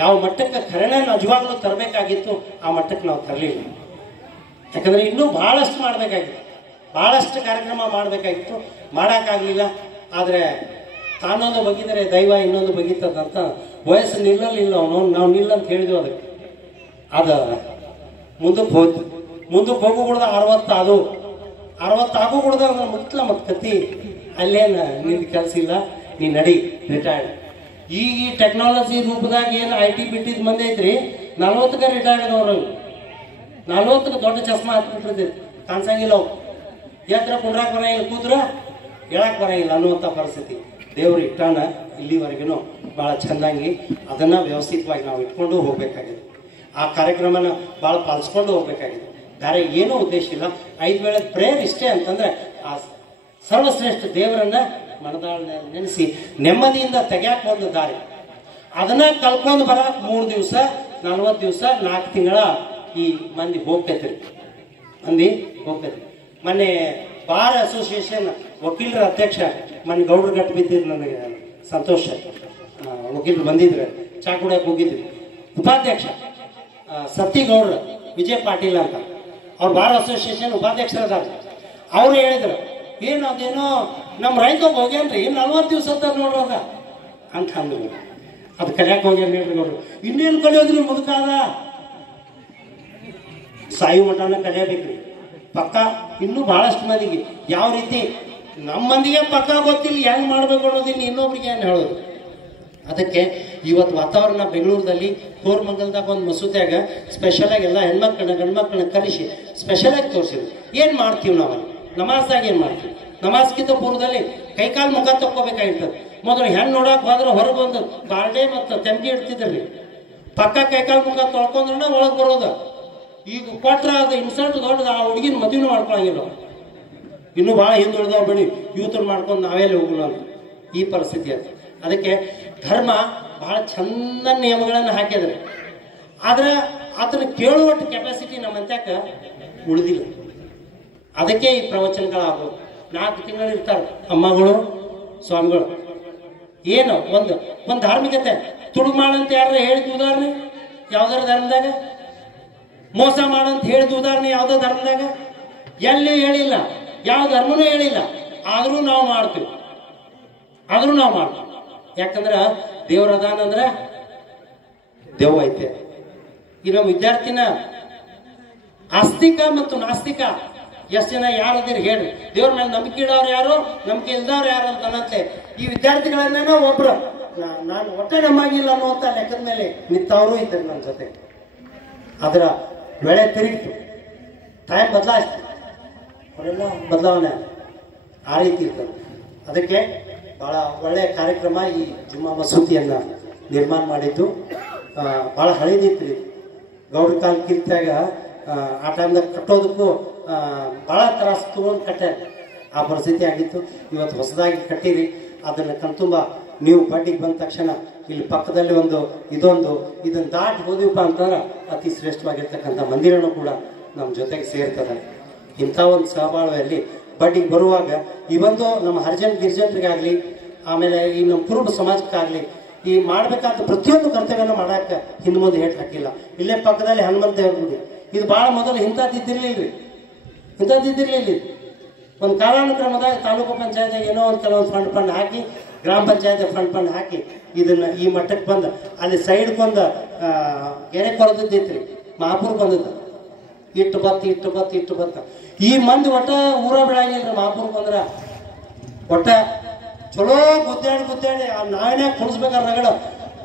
ಯಾವ ಮಟ್ಟಕ್ಕೆ ಖರೇನ ನಿಜವಾಗ್ಲೂ ತರಬೇಕಾಗಿತ್ತು ಆ ಮಟ್ಟಕ್ಕೆ ನಾವು ತರಲಿಲ್ಲ. ಯಾಕಂದ್ರೆ ಇನ್ನೂ ಬಹಳಷ್ಟು ಮಾಡಬೇಕಾಗಿತ್ತು, ಬಹಳಷ್ಟು ಕಾರ್ಯಕ್ರಮ ಮಾಡಬೇಕಾಗಿತ್ತು, ಮಾಡೋಕ್ಕಾಗಲಿಲ್ಲ. ಆದರೆ ತಾನೊಂದು ಬಗ್ಗಿದರೆ ದೈವ ಇನ್ನೊಂದು ಬಗ್ಗಿತದಂತ ವಯಸ್ಸು ನಿಲ್ಲಲಿಲ್ಲ. ನಾವು ನಿಲ್ಲ ಅಂತ ಹೇಳಿದ್ವಿ. ಅದಕ್ಕೆ ಅದು ಮುಂದಕ್ಕೆ ಹೋಯ್ತು. ಮುಂದಕ್ಕೆ ಹೋಗುಬಿಡ್ದ 60 ಆಗೋಬಿಡ್ದ ಅಂದ್ರೆ ಮುಟ್ಲ ಮತ್ತು ಕತ್ತಿ ಅಲ್ಲೇನು ನಿನ್ನ ಕೆಲಸ ಇಲ್ಲ, ನೀ ನಡಿ ರಿಟೈರ್ಡ್. ಈ ಟೆಕ್ನಾಲಜಿ ರೂಪದಾಗ ಏನು IT ಬಿಟ್ಟಿದ್ ಮಂದಿ ಐತ್ರಿ, 40ಕ್ಕೆ ರಿಟೈರ್ಡ್ ಆದವ್ರು. 40ಕ್ಕೆ ದೊಡ್ಡ ಚಸ್ಮಾ ಹಾಕ್ಬಿಟ್ಟಿರ್ತೈತಿ, ಕಾಣಿಸಂಗಿಲ್ಲ. ಅವು ಎದ್ರ ಕುಂಡ್ರಾಕ್ ಬರಂಗಿಲ್ಲ, ಕೂತ್ರ ಹೇಳಕ್ ಬರಂಗಿಲ್ಲ ಅನ್ನುವಂಥ ಪರಿಸ್ಥಿತಿ ದೇವ್ರು ಇಟ್ಟಾನ. ಇಲ್ಲಿವರೆಗೂ ಭಾಳ ಚೆಂದಾಗಿ ಅದನ್ನ ವ್ಯವಸ್ಥಿತವಾಗಿ ನಾವು ಇಟ್ಕೊಂಡು ಹೋಗ್ಬೇಕಾಗಿದೆ. ಆ ಕಾರ್ಯಕ್ರಮನ ಭಾಳ ಪಾಲಿಸ್ಕೊಂಡು ಹೋಗ್ಬೇಕಾಗಿದೆ. ಬೇರೆ ಏನೂ ಉದ್ದೇಶ ಇಲ್ಲ. 5 ವೇಳೆ ಪ್ರೇಯರ್ ಇಷ್ಟೇ ಅಂತಂದ್ರೆ ಆ ಸರ್ವಶ್ರೇಷ್ಠ ದೇವರನ್ನ ಮನದಾಳ ನೆನೆಸಿ ನೆಮ್ಮದಿಯಿಂದ ತೆಗ್ಯಾಕ ಒಂದು ದಾರಿ. ಅದನ್ನ ಕಲ್ಕೊಂಡು ಬರಕ್ 3 ದಿವಸ 40 ದಿವಸ 4 ತಿಂಗಳ ಈ ಮಂದಿ ಹೋಗ್ತೈತ್ರಿ. ಮೊನ್ನೆ ಬಾರ್ ಅಸೋಸಿಯೇಷನ್ ವಕೀಲರ ಅಧ್ಯಕ್ಷ ಮೊನ್ನೆ ಗೌಡ್ರ ಗಟ್ಟು ಬಿದ್ದಿದ್ರು. ನನಗೆ ಸಂತೋಷ, ವಕೀಲರು ಬಂದಿದ್ರು, ಚಾ ಕುಡಿಯಕ್ಕೆ ಹೋಗಿದ್ವಿ. ಉಪಾಧ್ಯಕ್ಷ ಸತ್ತಿಗೌಡ್ರ ವಿಜಯ್ ಪಾಟೀಲ್ ಅಂತ, ಅವ್ರು ಬಾರ್ ಅಸೋಸಿಯೇಷನ್ ಉಪಾಧ್ಯಕ್ಷರದಾರ. ಅವ್ರು ಹೇಳಿದ್ರು, ಏನು ಅದೇನೋ ನಮ್ಮ ರೈತರಿಗೆ ಹೋಗ್ಯಾನ್ರಿ 40 ದಿವಸ ನೋಡೋದ ಅಂತ ಅಂದ್ರು. ಅದು ಕಲಿಯಕ್ಕೆ ಹೋಗ್ಯಾನ ಹೇಳ್ರಿ ಗೌಡ್ರು. ಇನ್ನೇನು ಕಲಿಯೋದ್ರಿ, ಮುದುಕಾದ ಸಾಯು ಮಠನ ಕಲಿಯಬೇಕ್ರಿ ಪಕ್ಕ. ಇನ್ನೂ ಬಹಳಷ್ಟು ಮಂದಿಗೆ ಯಾವ ರೀತಿ ನಮ್ಮ ಮಂದಿಗೆ ಪಕ್ಕ ಗೊತ್ತಿಲ್ಲ ಹೆಂಗ್ ಮಾಡ್ಬೇಕು ಅನ್ನೋದಿಲ್ಲ, ಇನ್ನೊಬ್ರಿಗೆ ಏನು ಹೇಳೋದು. ಅದಕ್ಕೆ ಇವತ್ತು ವಾತಾವರಣ ಬೆಂಗಳೂರಲ್ಲಿ ಕೋರಮಂಗಲದಾಗ ಒಂದು ಮಸೂದ್ಯಾಗ ಸ್ಪೆಷಲಾಗಿ ಎಲ್ಲ ಹೆಣ್ಮಕ್ಳನ್ನ ಗಂಡ್ಮಕ್ಳನ್ನ ಕಲಿಸಿ ಸ್ಪೆಷಲಾಗಿ ತೋರಿಸಿದ್ರು. ಏನು ಮಾಡ್ತೀವಿ ನಾವಲ್ಲಿ ನಮಾಜ್ದಾಗ, ಏನು ಮಾಡ್ತೀವಿ? ನಮಾಜ್ಗಿಂತ ಪೂರ್ವದಲ್ಲಿ ಕೈಕಾಲು ಮುಖ ತಕ್ಕೋಬೇಕಾಗಿರ್ತದೆ. ಮೊದಲು ಹೆಣ್ಣು ನೋಡಕ್ ಹೋದ್ರೆ ಹೊರಗೆ ಬಂದು ಬಾಲ್ಡೆ ಮತ್ತು ತೆಂಗಿ ಇಡ್ತಿದ್ರಿ, ಪಕ್ಕ ಕೈಕಾಲು ಮುಖ ತೊಳ್ಕೊಂಡ್ರೆ ಒಳಗೆ ಬರೋದು. ಈಗ ಕೊಟ್ರ ಅದು ಇನ್ಸಲ್ಟ್ ದೊಡ್ಡದು. ಆ ಹುಡುಗಿನ ಮದುವೆನೂ ಮಾಡ್ಕೊಳಂಗಿಲ್ಲ. ಇನ್ನೂ ಭಾಳ ಹಿಂದುಳಿದವ್ ಬಿಡಿ, ಯೂತರು ಮಾಡ್ಕೊಂಡು ನಾವೆಲ್ಲ ಹೋಗೋಣ ಅಂತ ಈ ಪರಿಸ್ಥಿತಿ ಅದು. ಅದಕ್ಕೆ ಧರ್ಮ ಬಹಳ ಚಂದ ನಿಯಮಗಳನ್ನು ಹಾಕಿದ್ರೆ, ಆದ್ರೆ ಅದನ್ನು ಕೇಳುವಷ್ಟು ಕೆಪಾಸಿಟಿ ನಮ್ಮ ಅಂತ್ಯಾಕ ಉಳಿದಿಲ್ಲ. ಅದಕ್ಕೆ ಈ ಪ್ರವಚನಗಳಾಗೋದು. 4 ತಿಂಗಳು ಇರ್ತಾರೆ ಅಮ್ಮಗಳು ಸ್ವಾಮಿಗಳು. ಏನು ಒಂದು ಧಾರ್ಮಿಕತೆ ತುಡುಗು ಮಾಡಂತ ಯಾರು ಹೇಳಿದ ಉದಾಹರಣೆ ಯಾವ್ದಾರ ಧರ್ಮದಾಗ? ಮೋಸ ಮಾಡಂತ ಹೇಳಿದ ಉದಾಹರಣೆ ಯಾವ್ದೋ ಧರ್ಮದಾಗ? ಎಲ್ಲಿ ಹೇಳಿಲ್ಲ, ಯಾವ ಧರ್ಮನೂ ಹೇಳಿಲ್ಲ. ಆದ್ರೂ ನಾವು ಮಾಡ್ತೀವಿ. ಯಾಕಂದ್ರ ದೇವ್ರ ಅದಾನ ಅಂದ್ರ ದೇವ್ ಐತೆ. ಈ ನಮ್ಮ ವಿದ್ಯಾರ್ಥಿನ ಆಸ್ತಿಕ ಮತ್ತು ನಾಸ್ತಿಕ ಎಷ್ಟು ಜನ ಯಾರದಿರಿ ಹೇಳಿ? ದೇವ್ರ ಮೇಲೆ ನಂಬಿಕೆ ಇಡೋರು ಯಾರು, ನಂಬಿಕೆ ಇಲ್ದವ್ರು ಯಾರು ಅಂತ ಅನ್ನತ್ತೆ. ಈ ವಿದ್ಯಾರ್ಥಿಗಳನ್ನೇನೋ ಒಬ್ರು ನಾನು ಒಟ್ಟೆ ನಮ್ಮಾಗಿಲ್ಲ ಅನ್ನುವಂಥ ಲೆಕ್ಕದ ಮೇಲೆ ನಿಂತವರು ಇದ್ದಾರೆ ನನ್ನ ಜೊತೆ. ಅದರ ವೇಳೆ ತಿರುಗಿತು, ಟೈಮ್ ಬದಲಾಯಿಸ್ತು, ಅವರೆಲ್ಲ ಬದಲಾವಣೆ ಆ ರೀತಿ ಇರ್ತದೆ. ಅದಕ್ಕೆ ಬಹಳ ಒಳ್ಳೆಯ ಕಾರ್ಯಕ್ರಮ ಈ ಜುಮ್ಮಾ ಮಸೂತಿಯನ್ನ ನಿರ್ಮಾಣ ಮಾಡಿದ್ದು. ಬಹಳ ಹಳೇದಿತ್ತು ರೀ. ಗೌಡ್ರ ಕಾಲ ಕಿರ್ತಾಗ ಆ ಟೈಮ್ದಾಗ ಕಟ್ಟೋದಕ್ಕೂ ಬಹಳ ತ್ರಾಸು ತಗೊಂಡು ಕಟ್ಟಾರ. ಆ ಪರಿಸ್ಥಿತಿ ಆಗಿತ್ತು. ಇವತ್ತು ಹೊಸದಾಗಿ ಕಟ್ಟಿರಿ. ಅದನ್ನು ಕಣ್ತುಂಬ ನೀವು ಬಡ್ಡಿಗೆ ಬಂದ ತಕ್ಷಣ ಇಲ್ಲಿ ಪಕ್ಕದಲ್ಲಿ ಇದನ್ನು ದಾಟಿ ಹೋದಿವಪ್ಪ ಅಂತಂದ್ರೆ ಅತಿ ಶ್ರೇಷ್ಠವಾಗಿರ್ತಕ್ಕಂಥ ಮಂದಿರನೂ ಕೂಡ ನಮ್ಮ ಜೊತೆಗೆ ಸೇರ್ತದೆ. ಇಂಥ ಒಂದು ಸಹಬಾಳ್ವೆಯಲ್ಲಿ ಬಡ್ಡಿಗೆ ಬರುವಾಗ ಈ ಒಂದು ನಮ್ಮ ಹರಿಜನ್ ಗಿರಿಜನರಿಗಾಗಲಿ, ಆಮೇಲೆ ಈ ನಮ್ಮ ಕುರುಬ ಸಮಾಜಕ್ಕಾಗಲಿ ಈ ಮಾಡಬೇಕಾದ ಪ್ರತಿಯೊಂದು ಕರ್ತವ್ಯನ ಮಾಡಕ್ಕೆ ಹಿಂದೆ ಮುಂದೆ ಹೇಟ್ ಹಾಕಿಲ್ಲ. ಇಲ್ಲೇ ಪಕ್ಕದಲ್ಲಿ ಹನುಮಂತ ದೇವ್ರ ಗುಡಿ, ಇದು ಭಾಳ ಮೊದಲು ಇಂಥದ್ದಿದ್ದಿರ್ಲಿಲ್ಲ. ಒಂದು ಕಾಲಾನುಕ್ರಮದಾಗ ತಾಲೂಕು ಪಂಚಾಯತ್ಗೆ ಏನೋ ಒಂದು ಕೆಲವೊಂದು ಫಂಡ್ ಹಾಕಿ, ಗ್ರಾಮ ಪಂಚಾಯತ್ ಫಂಡ್ ಹಾಕಿ ಇದನ್ನ ಈ ಮಟ್ಟಕ್ಕೆ ಬಂದ. ಅಲ್ಲಿ ಸೈಡ್ಗೊಂದು ಕೆರೆ ಕೊರದಿದ್ದೈತ್ರಿ, ಮಹಾಪುರ್ ಬಂದದ. ಇಟ್ಟು ಬತ್ತ ಈ ಮಂದಿ ಒಟ್ಟ ಊರ ಬೆಳಗಿಲ್ರಿ. ಮಹಾಪುರ್ ಬಂದ್ರ ಒಟ್ಟ ಚಲೋ ಗುದ್ದಾಡಿ ಆ ನಾಯನೇ ಕುಣಿಸ್ಬೇಕಾದ್ರೆ ರಗಡ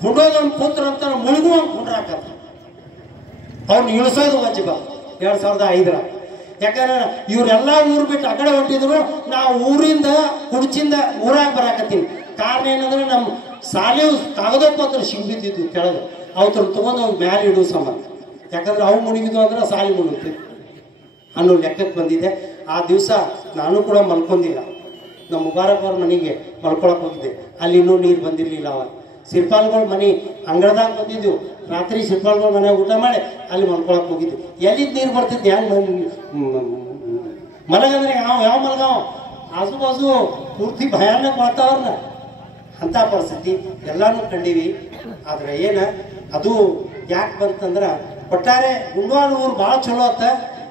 ಗುಂಡೋದೊಂದು ಕೂತ್ರ ಅಂತ ಮುಳುಗುವಂಗೆ ಗುಂಡ್ರಾಕತ್ತ. ಅವ್ರನ್ನ ಇಳಿಸೋದು ವಜ್ಜಿ 2005. ಯಾಕಂದ್ರೆ ಇವರೆಲ್ಲ ಊರು ಬಿಟ್ಟು ಆ ಕಡೆ ಹೊಂಟಿದ್ರು, ನಾವು ಊರಿಂದ ಕುಡ್ಚಿಂದ ಊರಾಗ ಬರಾಕತ್ತೀವಿ. ಕಾರಣ ಏನಂದ್ರೆ ನಮ್ಮ ಸಾಲಿವು ಕಾಗದಪತ್ರ ಸಿಂಬಿದ್ದಿದ್ದು ಕೆಳಗೆ, ಅವ್ರ ತಗೊಂಡು ಅವ್ರು ಮ್ಯಾಲೆ ಇಡುವ ಸಂಬಂಧ. ಯಾಕಂದ್ರೆ ಅವು ಮುಳುಗಿದ್ವು ಅಂದ್ರೆ ಸಾಲಿ ಮುಳುಗ್ತಿದ್ವು ಅನ್ನೋ ಲೆಕ್ಕಕ್ಕೆ ಬಂದಿದೆ. ಆ ದಿವಸ ನಾನು ಕೂಡ ಮಲ್ಕೊಂಡಿಲ್ಲ. ನಮ್ಮ ಮುಬಾರಕ್ ಅವ್ರ ಮನೆಗೆ ಮಲ್ಕೊಳಕ್ ಹೋಗಿದ್ದೆ. ಅಲ್ಲಿ ಇನ್ನೂ ನೀರು ಬಂದಿರಲಿಲ್ಲ. ಅವಾಗ ಸಿರ್ಪಾಲ್ಗಳ ಮನೆ ಅಂಗಳದಾಗ ಬಂದಿದ್ವು. ರಾತ್ರಿ ಸಿರ್ಪಾಲ್ಗಳ ಮನೆ ಊಟ ಮಾಡಿ ಅಲ್ಲಿ ಮಲ್ಕೊಳಕ್ ಹೋಗಿದ್ವಿ. ಎಲ್ಲಿದ್ದು ನೀರು ಬರ್ತಿದ್ದೆ, ಹೆಂಗೆ ಮಲಗಂದ್ರೆ ಯಾವ ಮಲಗಾವ, ಆಜು ಬಾಜು ಪೂರ್ತಿ ಭಯಾನಕ ವಾತಾವರಣ. ಅಂಥ ಪರಿಸ್ಥಿತಿ ಎಲ್ಲಾನು ಕಂಡೀವಿ. ಆದ್ರೆ ಏನ ಅದು ಯಾಕೆ ಬಂತಂದ್ರೆ ಒಟ್ಟಾರೆ ಗುಂಡ್ವಾಳ ಊರು ಭಾಳ ಚಲೋ ಆತ.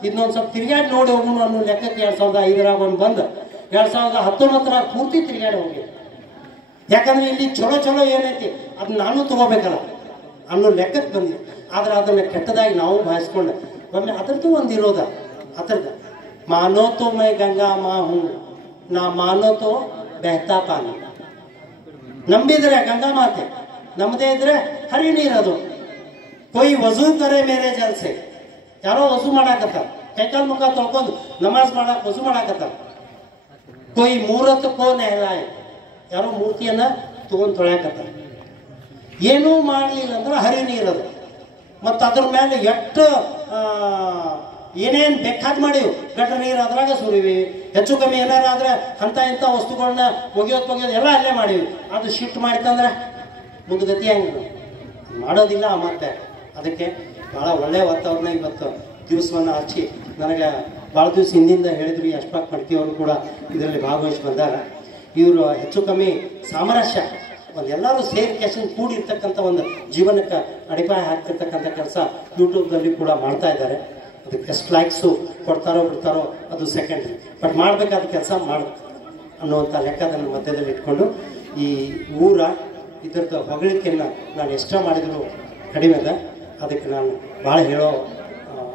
ಇನ್ನೊಂದು ಸ್ವಲ್ಪ ತಿರುಗಾಡಿ ನೋಡಿ ಹೋಗೋಣ ಅನ್ನೋ ಲೆಕ್ಕಕ್ಕೆ 2005 ಒಂದು ಬಂದು 2019 ಪೂರ್ತಿ ತಿರುಗಾಡಿ ಹೋಗಿ. ಯಾಕಂದ್ರೆ ಇಲ್ಲಿ ಚಲೋ ಏನೈತಿ ಅದನ್ನ ನಾನು ತಗೋಬೇಕಲ್ಲ ಅನ್ನೋ ಲೆಕ್ಕಕ್ಕೆ ಬಂದಿದೆ. ಆದ್ರೆ ಅದನ್ನ ಕೆಟ್ಟದಾಗಿ ನಾವು ಭಾವಿಸ್ಕೊಂಡೆ. ಒಮ್ಮೆ ಅದ್ರದ್ದು ಒಂದು ಇರೋದ ಅದ್ರದ್ದು ಮಾನೋ ತೋ ಮೈ ಗಂಗಾ ಮಾ ಹೂ ನಾ ಮಾನೋ ತೋ ಬೆಹತಾ ಪಾನಿ. ನಂಬಿದ್ರೆ ಗಂಗಾ ಮಾತೆ, ನಮ್ಮದೇ ಇದ್ರೆ ಹರಿ ನೀರದು. ಕೊಯ್ ವಜೂ ಕರೆ ಮೇರೆ ಜಲ್ಸೆ, ಯಾರೋ ವಜೂ ಮಾಡಾಕತ್ತಾರ, ಕೈಕಾಲ್ ಮುಖ ತೊಳ್ಕೊಂಡು ನಮಾಜ್ ವಜೂ ಮಾಡಾಕತ್ತಾರ. ಕೊಯ್ ಮೂರತ್ತು ಕೋ ನೆಹಲಾಯ, ಯಾರೋ ಮೂರ್ತಿಯನ್ನ ತಗೊಂಡು ತೊಳ್ಯಾಕತ್ತಾರ. ಏನೂ ಮಾಡಲಿಲ್ಲ ಅಂದ್ರೆ ಹರಿ ನೀರದು. ಮತ್ತು ಅದ್ರ ಮೇಲೆ ಎಷ್ಟು ಏನೇನು ಬೇಕಾದ್ ಮಾಡಿವಿ, ಗಟ್ರ ನೀರು ಅದ್ರಾಗ ಸುರಿವಿ. ಹೆಚ್ಚು ಕಮ್ಮಿ ಏನಾರಾದ್ರೆ ಅಂತ ಇಂಥ ವಸ್ತುಗಳನ್ನ ಒಗೆಯೋದು ಎಲ್ಲ ಅಲ್ಲೇ ಮಾಡಿವಿ. ಅದು ಶಿಫ್ಟ್ ಮಾಡಿತಂದ್ರೆ ಮುಂದುಗತಿ ಹಂಗೆ ಮಾಡೋದಿಲ್ಲ. ಮತ್ತೆ ಅದಕ್ಕೆ ಭಾಳ ಒಳ್ಳೆಯ ವಾತಾವರಣ ಇವತ್ತು ದಿವಸವನ್ನು ಹಚ್ಚಿ ನನಗೆ ಭಾಳ ದಿವಸ ಹಿಂದಿಂದ ಹೇಳಿದ್ರು. ಅಶ್ಫಾಕ್ ಮಡ್ಕಿಯವರು ಕೂಡ ಇದರಲ್ಲಿ ಭಾಗವಹಿಸಿ ಬಂದಾಗ ಇವರು ಹೆಚ್ಚು ಕಮ್ಮಿ ಸಾಮರಸ್ಯ ಒಂದು ಎಲ್ಲರೂ ಸೇರಿ ಕ್ಯಾಶನ್ ಕೂಡಿರ್ತಕ್ಕಂಥ ಒಂದು ಜೀವನಕ್ಕೆ ಅಡಿಪಾಯ ಹಾಕ್ತಿರ್ತಕ್ಕಂಥ ಕೆಲಸ ಯೂಟ್ಯೂಬ್ನಲ್ಲಿ ಕೂಡ ಮಾಡ್ತಾ ಇದ್ದಾರೆ. ಅದಕ್ಕೆ ಎಷ್ಟು ಲೈಕ್ಸು ಕೊಡ್ತಾರೋ ಬಿಡ್ತಾರೋ ಅದು ಸೆಕೆಂಡ್ರಿ, ಬಟ್ ಮಾಡಬೇಕಾದ ಕೆಲಸ ಅನ್ನುವಂಥ ಲೆಕ್ಕದಲ್ಲಿ ಮಧ್ಯದಲ್ಲಿ ಇಟ್ಕೊಂಡು ಈ ಊರ ಇದರದ್ದು ಹೊಗಳಿಕೆಯನ್ನು ನಾನು ಎಷ್ಟೋ ಮಾಡಿದ್ರು ಕಡಿಮೆ ಅದ. ಅದಕ್ಕೆ ನಾನು ಭಾಳ ಹೇಳೋ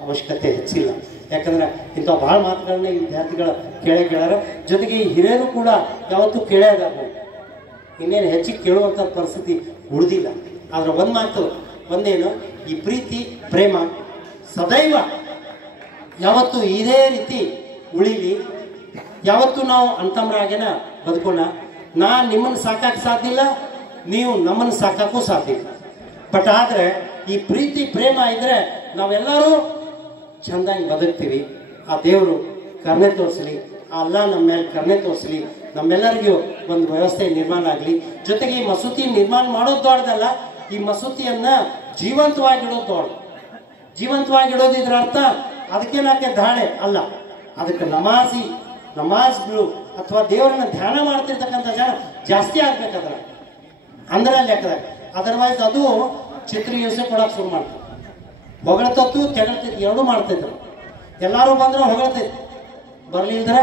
ಅವಶ್ಯಕತೆ ಹೆಚ್ಚಿಲ್ಲ. ಯಾಕಂದ್ರೆ ಇಂಥ ಭಾಳ ಮಾತುಗಳನ್ನ ಈ ವಿದ್ಯಾರ್ಥಿಗಳ ಕೇಳ್ಯಾರ. ಜೊತೆಗೆ ಈ ಹಿರಿಯರು ಕೂಡ ಯಾವತ್ತೂ ಕೇಳ್ಯಾರ. ಇನ್ನೇನು ಹೆಚ್ಚಿಗೆ ಕೇಳುವಂಥ ಪರಿಸ್ಥಿತಿ ಉಳಿದಿಲ್ಲ. ಆದ್ರೆ ಒಂದು ಮಾತು ಒಂದೇನು, ಈ ಪ್ರೀತಿ ಪ್ರೇಮ ಸದೈವ ಯಾವತ್ತು ಇದೇ ರೀತಿ ಉಳಿಲಿ. ಯಾವತ್ತು ನಾವು ಅಂತಮ್ರಾಗೇನ ಬದುಕೋಣ. ನಾನು ನಿಮ್ಮನ್ನು ಸಾಕಕ್ಕೆ ಸಾಧ್ಯ ಇಲ್ಲ, ನೀವು ನಮ್ಮನ್ನು ಸಾಕಕ್ಕೂ ಸಾಧ್ಯ ಇಲ್ಲ. ಬಟ್ ಆದರೆ ಈ ಪ್ರೀತಿ ಪ್ರೇಮ ಇದ್ರೆ ನಾವೆಲ್ಲರೂ ಚೆಂದಾಗಿ ಬದುಕ್ತೀವಿ. ಆ ದೇವರು ಕರುಣೆ ತೋರಿಸಲಿ, ಆ ಅಲ್ಲಾ ನಮ್ಮ ಮೇಲೆ ಕರುಣೆ ತೋರಿಸಲಿ, ನಮ್ಮೆಲ್ಲರಿಗೂ ಒಂದು ವ್ಯವಸ್ಥೆ ನಿರ್ಮಾಣ ಆಗಲಿ. ಜೊತೆಗೆ ಈ ಮಸೂತಿ ನಿರ್ಮಾಣ ಮಾಡೋದು ದೊಡ್ಡದಲ್ಲ, ಈ ಮಸೂತಿಯನ್ನ ಜೀವಂತವಾಗಿಡೋದು ದೊಡ್ಡ. ಜೀವಂತವಾಗಿಡೋದು ಇದ್ರ ಅರ್ಥ ಅದಕ್ಕೇನಾಕೆ ದಾಳೆ ಅಲ್ಲ, ಅದಕ್ಕೆ ನಮಾಜ್ಗಳು ಅಥವಾ ದೇವರನ್ನ ಧ್ಯಾನ ಮಾಡ್ತಿರ್ತಕ್ಕಂಥ ಜನ ಜಾಸ್ತಿ ಆಗ್ಬೇಕಾದ್ರೆ ಅಂದ್ರೆ ಲೆಕ್ಕದಾಗ. ಅದರ್ವೈಸ್ ಅದು ಚಿತ್ರ ಹಿಂಸೆ ಕೊಡಕ್ಕೆ ಶುರು ಮಾಡ್ತಾರೆ. ಹೊಗಳತತ್ತು ತೆಗಳ್ತೈತಿ, ಎರಡೂ ಮಾಡ್ತಿದ್ರು. ಎಲ್ಲರೂ ಬಂದ್ರೆ ಹೊಗಳತೈತಿ, ಬರ್ಲಿಲ್ದ್ರ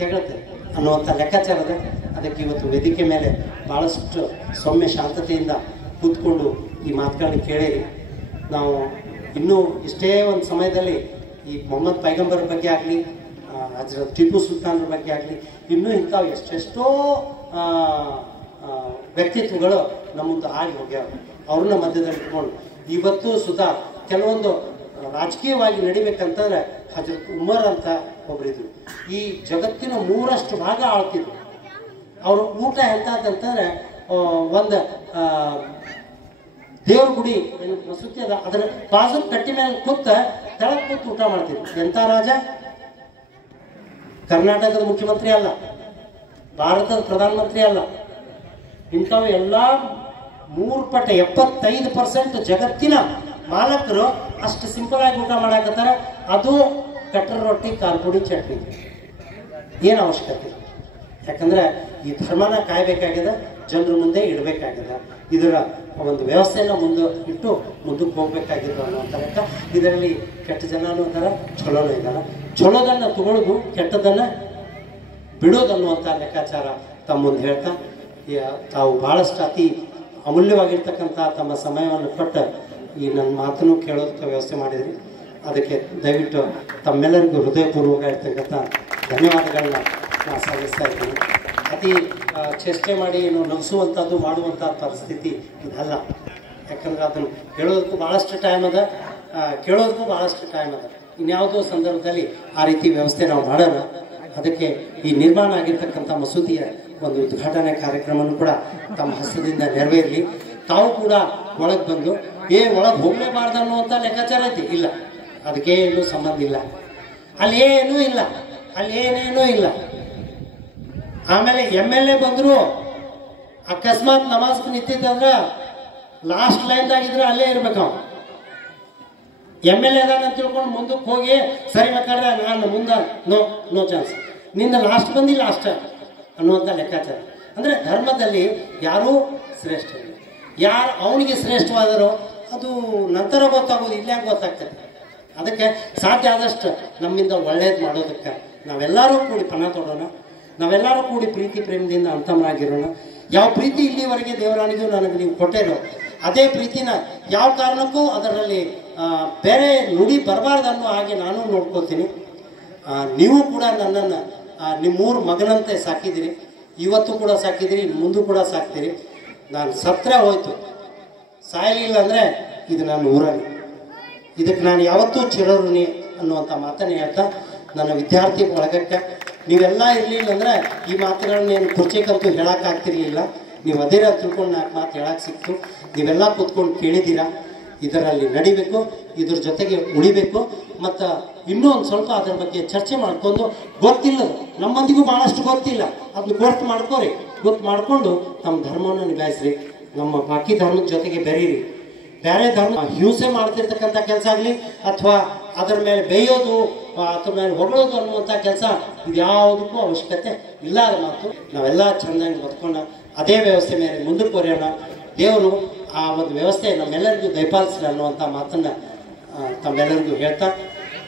ತೆಗಳ್ತೈತಿ ಅನ್ನುವಂಥ ಲೆಕ್ಕಾಚಾರದ. ಅದಕ್ಕೆ ಇವತ್ತು ವೇದಿಕೆ ಮೇಲೆ ಭಾಳಷ್ಟು ಸೌಮ್ಯ ಶಾಂತತೆಯಿಂದ ಕೂತ್ಕೊಂಡು ಈ ಮಾತುಗಳನ್ನ ಕೇಳಿರಿ. ನಾವು ಇನ್ನೂ ಇಷ್ಟೇ ಒಂದು ಸಮಯದಲ್ಲಿ ಈ ಮೊಹಮ್ಮದ್ ಪೈಗಂಬರ್ ಬಗ್ಗೆ ಆಗಲಿ, ಹಜರತ್ ಟಿಪ್ಪು ಸುಲ್ತಾನ್ರ ಬಗ್ಗೆ ಆಗಲಿ, ಇನ್ನೂ ಇಂಥವು ಎಷ್ಟೆಷ್ಟೋ ವ್ಯಕ್ತಿತ್ವಗಳು ನಮ್ಮ ಮುಂದೆ ಆಗಿ ಹೋಗ್ಯಾವ. ಅವ್ರನ್ನ ಮಧ್ಯದಲ್ಲಿ ಇಟ್ಕೊಂಡು ಇವತ್ತು ಸುಧಾ ಕೆಲವೊಂದು ರಾಜಕೀಯವಾಗಿ ನಡಿಬೇಕಂತಂದ್ರೆ ಹಜರತ್ ಉಮರ್ ಅಂತ ಒಬ್ಬರಿದ್ರು. ಈ ಜಗತ್ತಿನ 3ರಷ್ಟು ಭಾಗ ಆಳ್ತಿದ್ರು. ಅವ್ರ ಊಟ ಎಂತಂತಂದ್ರೆ ಒಂದು ದೇವ್ರ ಗುಡಿ ಮಸೂತಿ ಅದ, ಅದರ ಬಾಜು ಕಟ್ಟಿ ಮೇಲೆ ಕೂತ ತೆಳಗ್ ಕೂತು ಊಟ ಮಾಡ್ತಿದ್ರು. ಎಂತ ರಾಜ, ಕರ್ನಾಟಕದ ಮುಖ್ಯಮಂತ್ರಿ ಅಲ್ಲ, ಭಾರತದ ಪ್ರಧಾನಮಂತ್ರಿ ಅಲ್ಲ. ಇಂಥವು ಎಲ್ಲ 3 ಪಟ್ಟ 75% ಜಗತ್ತಿನ ಮಾಲಕರು ಅಷ್ಟು ಸಿಂಪಲ್ ಆಗಿ ಊಟ ಮಾಡಾಕತ್ತಾರ. ಅದು ಕಟ್ಟರ ರೊಟ್ಟಿ ಕಾಲ್ಪುಡಿ ಚಟ್ನಿ. ಏನು ಅವಶ್ಯಕತೆ? ಯಾಕಂದ್ರೆ ಈ ಧರ್ಮನ ಕಾಯ್ಬೇಕಾಗಿದೆ, ಜನರ ಮುಂದೆ ಇಡಬೇಕಾಗಿದೆ. ಇದರ ಒಂದು ವ್ಯವಸ್ಥೆನ ಇಟ್ಟು ಮುಂದಕ್ಕೆ ಹೋಗ್ಬೇಕಾಗಿದ್ದು ಅನ್ನುವಂಥ ಲೆಕ್ಕ. ಇದರಲ್ಲಿ ಕೆಟ್ಟ ಜನನೂ ಇದ್ದಾರೆ, ಚಲೋನೂ ಇದ್ದಾರೆ. ಚಲೋದನ್ನು ತಗೊಳ್ಳೋದು, ಕೆಟ್ಟದನ್ನು ಬಿಡೋದನ್ನುವಂಥ ಲೆಕ್ಕಾಚಾರ ತಮ್ಮ ಮುಂದೆ ಹೇಳ್ತಾ, ತಾವು ಭಾಳಷ್ಟು ಅತಿ ಅಮೂಲ್ಯವಾಗಿರ್ತಕ್ಕಂಥ ತಮ್ಮ ಸಮಯವನ್ನು ಕೊಟ್ಟು ಈ ನನ್ನ ಮಾತನ್ನು ಕೇಳೋದಕ್ಕೆ ವ್ಯವಸ್ಥೆ ಮಾಡಿದ್ರಿ. ಅದಕ್ಕೆ ದಯವಿಟ್ಟು ತಮ್ಮೆಲ್ಲರಿಗೂ ಹೃದಯಪೂರ್ವಕ ಇರ್ತಕ್ಕಂಥ ಧನ್ಯವಾದಗಳನ್ನ ನಾನು ಸಲ್ಲಿಸ್ತಾ ಇದ್ದೀನಿ. ಅತಿ ಚೇಷ್ಟೆ ಮಾಡಿ ಏನು ನಗಿಸುವಂಥದ್ದು ಮಾಡುವಂಥ ಪರಿಸ್ಥಿತಿ ಇದಲ್ಲ. ಯಾಕಂದ್ರೆ ಅದನ್ನು ಹೇಳೋದಕ್ಕೂ ಭಾಳಷ್ಟು ಟೈಮ್ ಅದ, ಕೇಳೋದಕ್ಕೂ ಭಾಳಷ್ಟು ಟೈಮ್ ಅದ. ಇನ್ಯಾವುದೋ ಸಂದರ್ಭದಲ್ಲಿ ಆ ರೀತಿ ವ್ಯವಸ್ಥೆ ನಾವು ಮಾಡೋಣ. ಅದಕ್ಕೆ ಈ ನಿರ್ಮಾಣ ಆಗಿರ್ತಕ್ಕಂಥ ಮಸೂದಿಯ ಒಂದು ಉದ್ಘಾಟನೆ ಕಾರ್ಯಕ್ರಮವನ್ನು ಕೂಡ ತಮ್ಮ ಹಸ್ತದಿಂದ ನೆರವೇರಲಿ. ತಾವು ಕೂಡ ಒಳಗೆ ಬಂದು ಒಳಗೆ ಹೋಗಲೇಬಾರ್ದು ಅನ್ನುವಂಥ ಲೆಕ್ಕಾಚಾರ ಐತಿ? ಇಲ್ಲ, ಅದಕ್ಕೇನು ಸಂಬಂಧ ಇಲ್ಲ. ಅಲ್ಲೇನೂ ಇಲ್ಲ, ಅಲ್ಲೇನೇನೂ ಇಲ್ಲ. ಆಮೇಲೆ MLA ಬಂದ್ರು ಅಕಸ್ಮಾತ್ ನಮಾಜ್ ನಿಂತಿದ್ದಂದ್ರೆ ಲಾಸ್ಟ್ ಲೈನ್ದಾಗಿದ್ರೆ ಅಲ್ಲೇ ಇರ್ಬೇಕು. MLA ಅದಾನ ಅಂತ ತಿಳ್ಕೊಂಡು ಮುಂದಕ್ಕೆ ಹೋಗಿ ಸರಿ ಬೇಕಾದ್ರೆ ನಾನು ಮುಂದೆ ನೋ ಚಾನ್ಸ್, ನಿಂದ ಲಾಸ್ಟ್ ಬಂದು ಲಾಸ್ಟ್ ಅನ್ನುವಂಥ ಲೆಕ್ಕಾಚಾರ. ಅಂದರೆ ಧರ್ಮದಲ್ಲಿ ಯಾರೂ ಶ್ರೇಷ್ಠ ಇಲ್ಲ. ಯಾರು ಅವನಿಗೆ ಶ್ರೇಷ್ಠವಾದರೋ ಅದು ನಂತರ ಗೊತ್ತಾಗೋದು, ಇಲ್ಲೇ ಗೊತ್ತಾಗ್ತದೆ. ಅದಕ್ಕೆ ಸಾಧ್ಯ ಆದಷ್ಟು ನಮ್ಮಿಂದ ಒಳ್ಳೇದು ಮಾಡೋದಕ್ಕೆ ನಾವೆಲ್ಲರೂ ಕೂಡಿ ಪಣ ತೊಡೋಣ. ನಾವೆಲ್ಲರೂ ಕೂಡಿ ಪ್ರೀತಿ ಪ್ರೇಮದಿಂದ ಅಂತಮರಾಗಿರೋಣ. ಯಾವ ಪ್ರೀತಿ ಇಲ್ಲಿವರೆಗೆ ದೇವರಾಣಿಗೂ ನನಗೆ ನೀವು ಕೊಟ್ಟಿರೋ ಅದೇ ಪ್ರೀತಿನ ಯಾವ ಕಾರಣಕ್ಕೂ ಅದರಲ್ಲಿ ಬೇರೆ ನುಡಿ ಬರಬಾರ್ದು ಅನ್ನೋ ಹಾಗೆ ನಾನು ನೋಡ್ಕೊಳ್ತೀನಿ. ನೀವು ಕೂಡ ನನ್ನನ್ನು ನಿಮ್ಮೂರು ಮಗನಂತೆ ಸಾಕಿದಿರಿ. ಇವತ್ತು ಕೂಡ ಸಾಕಿದಿರಿ, ಮುಂದೂ ಕೂಡ ಸಾಕ್ತೀರಿ. ನಾನು ಸತ್ತರೆ ಹೋಯ್ತು, ಸಾಯಲಿಲ್ಲ ಅಂದರೆ ಇದು ನನ್ನ ಊರಲ್ಲಿ. ಇದಕ್ಕೆ ನಾನು ಯಾವತ್ತೂ ಚಿರಋಣಿ ಅನ್ನುವಂಥ ಮಾತನ್ನು ಹೇಳ್ತಾ, ನನ್ನ ವಿದ್ಯಾರ್ಥಿ ಬಳಗಕ್ಕೆ ನೀವೆಲ್ಲ ಇರಲಿಲ್ಲ ಅಂದರೆ ಈ ಮಾತುಗಳನ್ನೇನು ಕುರ್ಚಿಕಂತೂ ಹೇಳೋಕ್ಕಾಗ್ತಿರ್ಲಿಲ್ಲ. ನೀವು ಅದೇ ತಿಳ್ಕೊಂಡು 4 ಮಾತು ಹೇಳಕ್ಕೆ ಸಿಕ್ತು. ನೀವೆಲ್ಲ ಕೂತ್ಕೊಂಡು ಕೇಳಿದ್ದೀರಾ. ಇದರಲ್ಲಿ ನಡಿಬೇಕು, ಇದ್ರ ಜೊತೆಗೆ ಉಳಿಬೇಕು. ಮತ್ತು ಇನ್ನೂ ಒಂದು ಸ್ವಲ್ಪ ಅದರ ಬಗ್ಗೆ ಚರ್ಚೆ ಮಾಡ್ಕೊಂಡು, ಗೊತ್ತಿಲ್ಲ ನಮ್ಮ ಮಂದಿಗೂ ಭಾಳಷ್ಟು ಗೊತ್ತಿಲ್ಲ, ಅದನ್ನ ಗೊತ್ತು ಮಾಡಿಕೊಂಡು ನಮ್ಮ ಧರ್ಮವನ್ನು ನಿಭಾಯಿಸ್ರಿ. ನಮ್ಮ ಬಾಕಿ ಧರ್ಮದ ಜೊತೆಗೆ ಬೆರೀರಿ. ಬೇರೆ ಧರ್ಮ ಹಿಂಸೆ ಮಾಡ್ತಿರ್ತಕ್ಕಂಥ ಕೆಲಸ ಆಗಲಿ ಅಥವಾ ಅದರ ಮೇಲೆ ಬೇಯೋದು, ಅದ್ರ ಮೇಲೆ ಹೊಗಳೋದು ಅನ್ನುವಂಥ ಕೆಲಸ ಇದು ಯಾವುದಕ್ಕೂ ಅವಶ್ಯಕತೆ ಇಲ್ಲ. ಅದ ಮಾತು ನಾವೆಲ್ಲ ಚೆಂದಾಗಿ ಬದುಕೊಂಡು ಅದೇ ವ್ಯವಸ್ಥೆ ಮೇಲೆ ಮುಂದಕ್ಕೆ ಬರೆಯೋಣ. ದೇವರು ಆ ಒಂದು ವ್ಯವಸ್ಥೆ ನಮ್ಮೆಲ್ಲರಿಗೂ ದಯಪಾಲಿಸಲಿ ಅನ್ನುವಂಥ ಮಾತನ್ನು ತಮ್ಮೆಲ್ಲರಿಗೂ ಹೇಳ್ತಾ,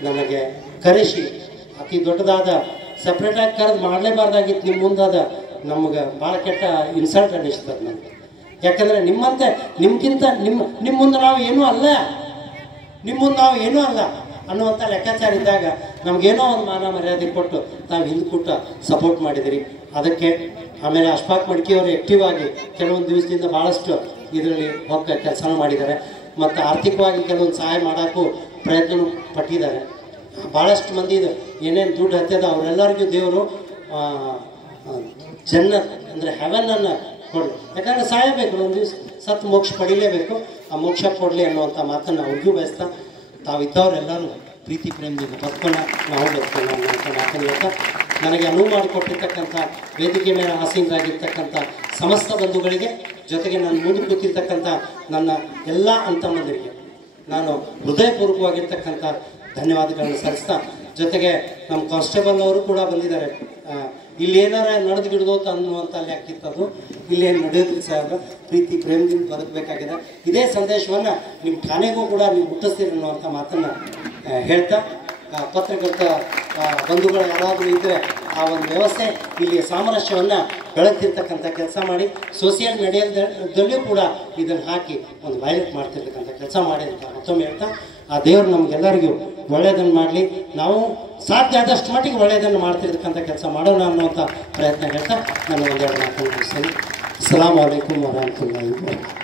ನನಗೆ ಕರೆಸಿ ಅತಿ ದೊಡ್ಡದಾದ ಸಪ್ರೇಟಾಗಿ ಕರೆದು ಮಾಡಲೇಬಾರ್ದಾಗಿತ್ತು. ನಿಮ್ಮ ಮುಂದಾದ ನಮ್ಗೆ ಭಾಳ ಕೆಟ್ಟ ಇನ್ಸಲ್ಟ್ ಅನ್ನಿಸ್ತದೆ ನನಗೆ. ಯಾಕಂದರೆ ನಿಮ್ಮಂತೆ ನಿಮ್ಗಿಂತ ನಿಮ್ಮ ಮುಂದೆ ನಾವು ಏನೂ ಅಲ್ಲ, ನಿಮ್ಮ ಮುಂದೆ ನಾವು ಏನೂ ಅಲ್ಲ ಅನ್ನುವಂಥ ಲೆಕ್ಕಾಚಾರ ಇದ್ದಾಗ ನಮಗೇನೋ ಒಂದು ಮಾನ ಮರ್ಯಾದೆ ಕೊಟ್ಟು ತಾವು ಹಿಂದೆ ಕೊಟ್ಟು ಸಪೋರ್ಟ್ ಮಾಡಿದಿರಿ. ಅದಕ್ಕೆ ಆಮೇಲೆ ಅಶ್ಫಾಕ್ ಮಡ್ಕಿಯವರು ಆ್ಯಕ್ಟಿವ್ ಆಗಿ ಕೆಲವೊಂದು ದಿವಸದಿಂದ ಭಾಳಷ್ಟು ಇದರಲ್ಲಿ ಹೋಗಿ ಕೆಲಸನೂ ಮಾಡಿದ್ದಾರೆ. ಮತ್ತು ಆರ್ಥಿಕವಾಗಿ ಕೆಲವೊಂದು ಸಹಾಯ ಮಾಡೋಕ್ಕೂ ಪ್ರಯತ್ನ ಪಟ್ಟಿದ್ದಾರೆ. ಭಾಳಷ್ಟು ಮಂದಿ ಇದು ಏನೇನು ದುಡ್ಡು ಹತ್ತದ ಅವರೆಲ್ಲರಿಗೂ ದೇವರು ಜನ್ನತ್ ಅಂದರೆ ಹೆವೆನನ್ನು ಕೊಡಲಿ. ಯಾಕಂದರೆ ಸಾಯಬೇಕು, ಒಂದು ದಿವಸ ಸತ್ತು ಮೋಕ್ಷ ಪಡಿಲೇಬೇಕು. ಆ ಮೋಕ್ಷ ಕೊಡಲಿ ಅನ್ನುವಂಥ ಮಾತನ್ನು ಅವ್ರಿಗೂ ಬಯಸ್ತಾ, ತಾವಿದ್ದವರೆಲ್ಲರೂ ಪ್ರೀತಿ ಪ್ರೇಮದಿಂದ ಬದುಕೋಣ, ನಾವು ಬದುಕೋಣ ಅನ್ನುವಂಥ ಮಾತನ್ನು ಹೇಳ್ತಾ, ನನಗೆ ಅನುವು ಮಾಡಿಕೊಟ್ಟಿರ್ತಕ್ಕಂಥ ವೇದಿಕೆ ಮೇಲೆ ಆಸೀನರಾಗಿರ್ತಕ್ಕಂಥ ಸಮಸ್ತ ಬಂಧುಗಳಿಗೆ, ಜೊತೆಗೆ ನಾನು ಮುಂದೆ ಕೂತಿರ್ತಕ್ಕಂಥ ನನ್ನ ಎಲ್ಲ ಅಂತಮ್ಮಂದಿರಿಗೆ ನಾನು ಹೃದಯಪೂರ್ವಕವಾಗಿರ್ತಕ್ಕಂಥ ಧನ್ಯವಾದಗಳನ್ನು ಸಲ್ಲಿಸ್ತಾ, ಜೊತೆಗೆ ನಮ್ಮ ಕಾನ್ಸ್ಟೇಬಲ್ ಅವರು ಕೂಡ ಬಂದಿದ್ದಾರೆ. ಇಲ್ಲೇನಾರ ನಡೆದು ಗಿಡದೋತ ಅನ್ನುವಂಥ ಲೆಕ್ಕಿತ್ತದು, ಇಲ್ಲೇನು ನಡೆಯೋದಿಲ್ಲ ಸಾಹೇಬ್ರ, ಪ್ರೀತಿ ಪ್ರೇಮದಿಂದ ಬದುಕಬೇಕಾಗಿದೆ. ಇದೇ ಸಂದೇಶವನ್ನು ನಿಮ್ಮ ಠಾಣೆಗೂ ಕೂಡ ನೀವು ಮುಟ್ಟಿಸ್ತೀರಿ ಅನ್ನುವಂಥ ಮಾತನ್ನು ಹೇಳ್ತಾ, ಪತ್ರಕರ್ತ ಬಂಧುಗಳು ಯಾರಾದರೂ ಇದ್ದರೆ ಆ ಒಂದು ವ್ಯವಸ್ಥೆ ಇಲ್ಲಿ ಸಾಮರಸ್ಯವನ್ನು ಬೆಳಗ್ತಿರ್ತಕ್ಕಂಥ ಕೆಲಸ ಮಾಡಿ, ಸೋಷಿಯಲ್ ಮೀಡಿಯಾದಲ್ಲಿಯೂ ಕೂಡ ಇದನ್ನು ಹಾಕಿ ಒಂದು ವೈಲೆಟ್ ಮಾಡ್ತಿರ್ತಕ್ಕಂಥ ಕೆಲಸ ಮಾಡಿ ಅಂತ ಮತ್ತೊಮ್ಮೆ ಹೇಳ್ತಾ, ಆ ದೇವರು ನಮಗೆಲ್ಲರಿಗೂ ಒಳ್ಳೆಯದನ್ನು ಮಾಡಲಿ. ನಾವು ಸಾಧ್ಯ ಆದಷ್ಟು ಮಟ್ಟಿಗೆ ಒಳ್ಳೆಯದನ್ನು ಮಾಡ್ತಿರ್ತಕ್ಕಂಥ ಕೆಲಸ ಮಾಡೋಣ ಅನ್ನುವಂಥ ಪ್ರಯತ್ನ ಹೇಳ್ತಾ ನಾನು ಒಂದೆರಡು ಮಾತನ್ನು ಮುಗಿಸ್ತೇನೆ. ಅಸ್ಸಲಾಮು ಅಲೈಕುಂ ವರಹಮತುಲ್ಲಾಹಿ ವಬರಕಾತುಹು.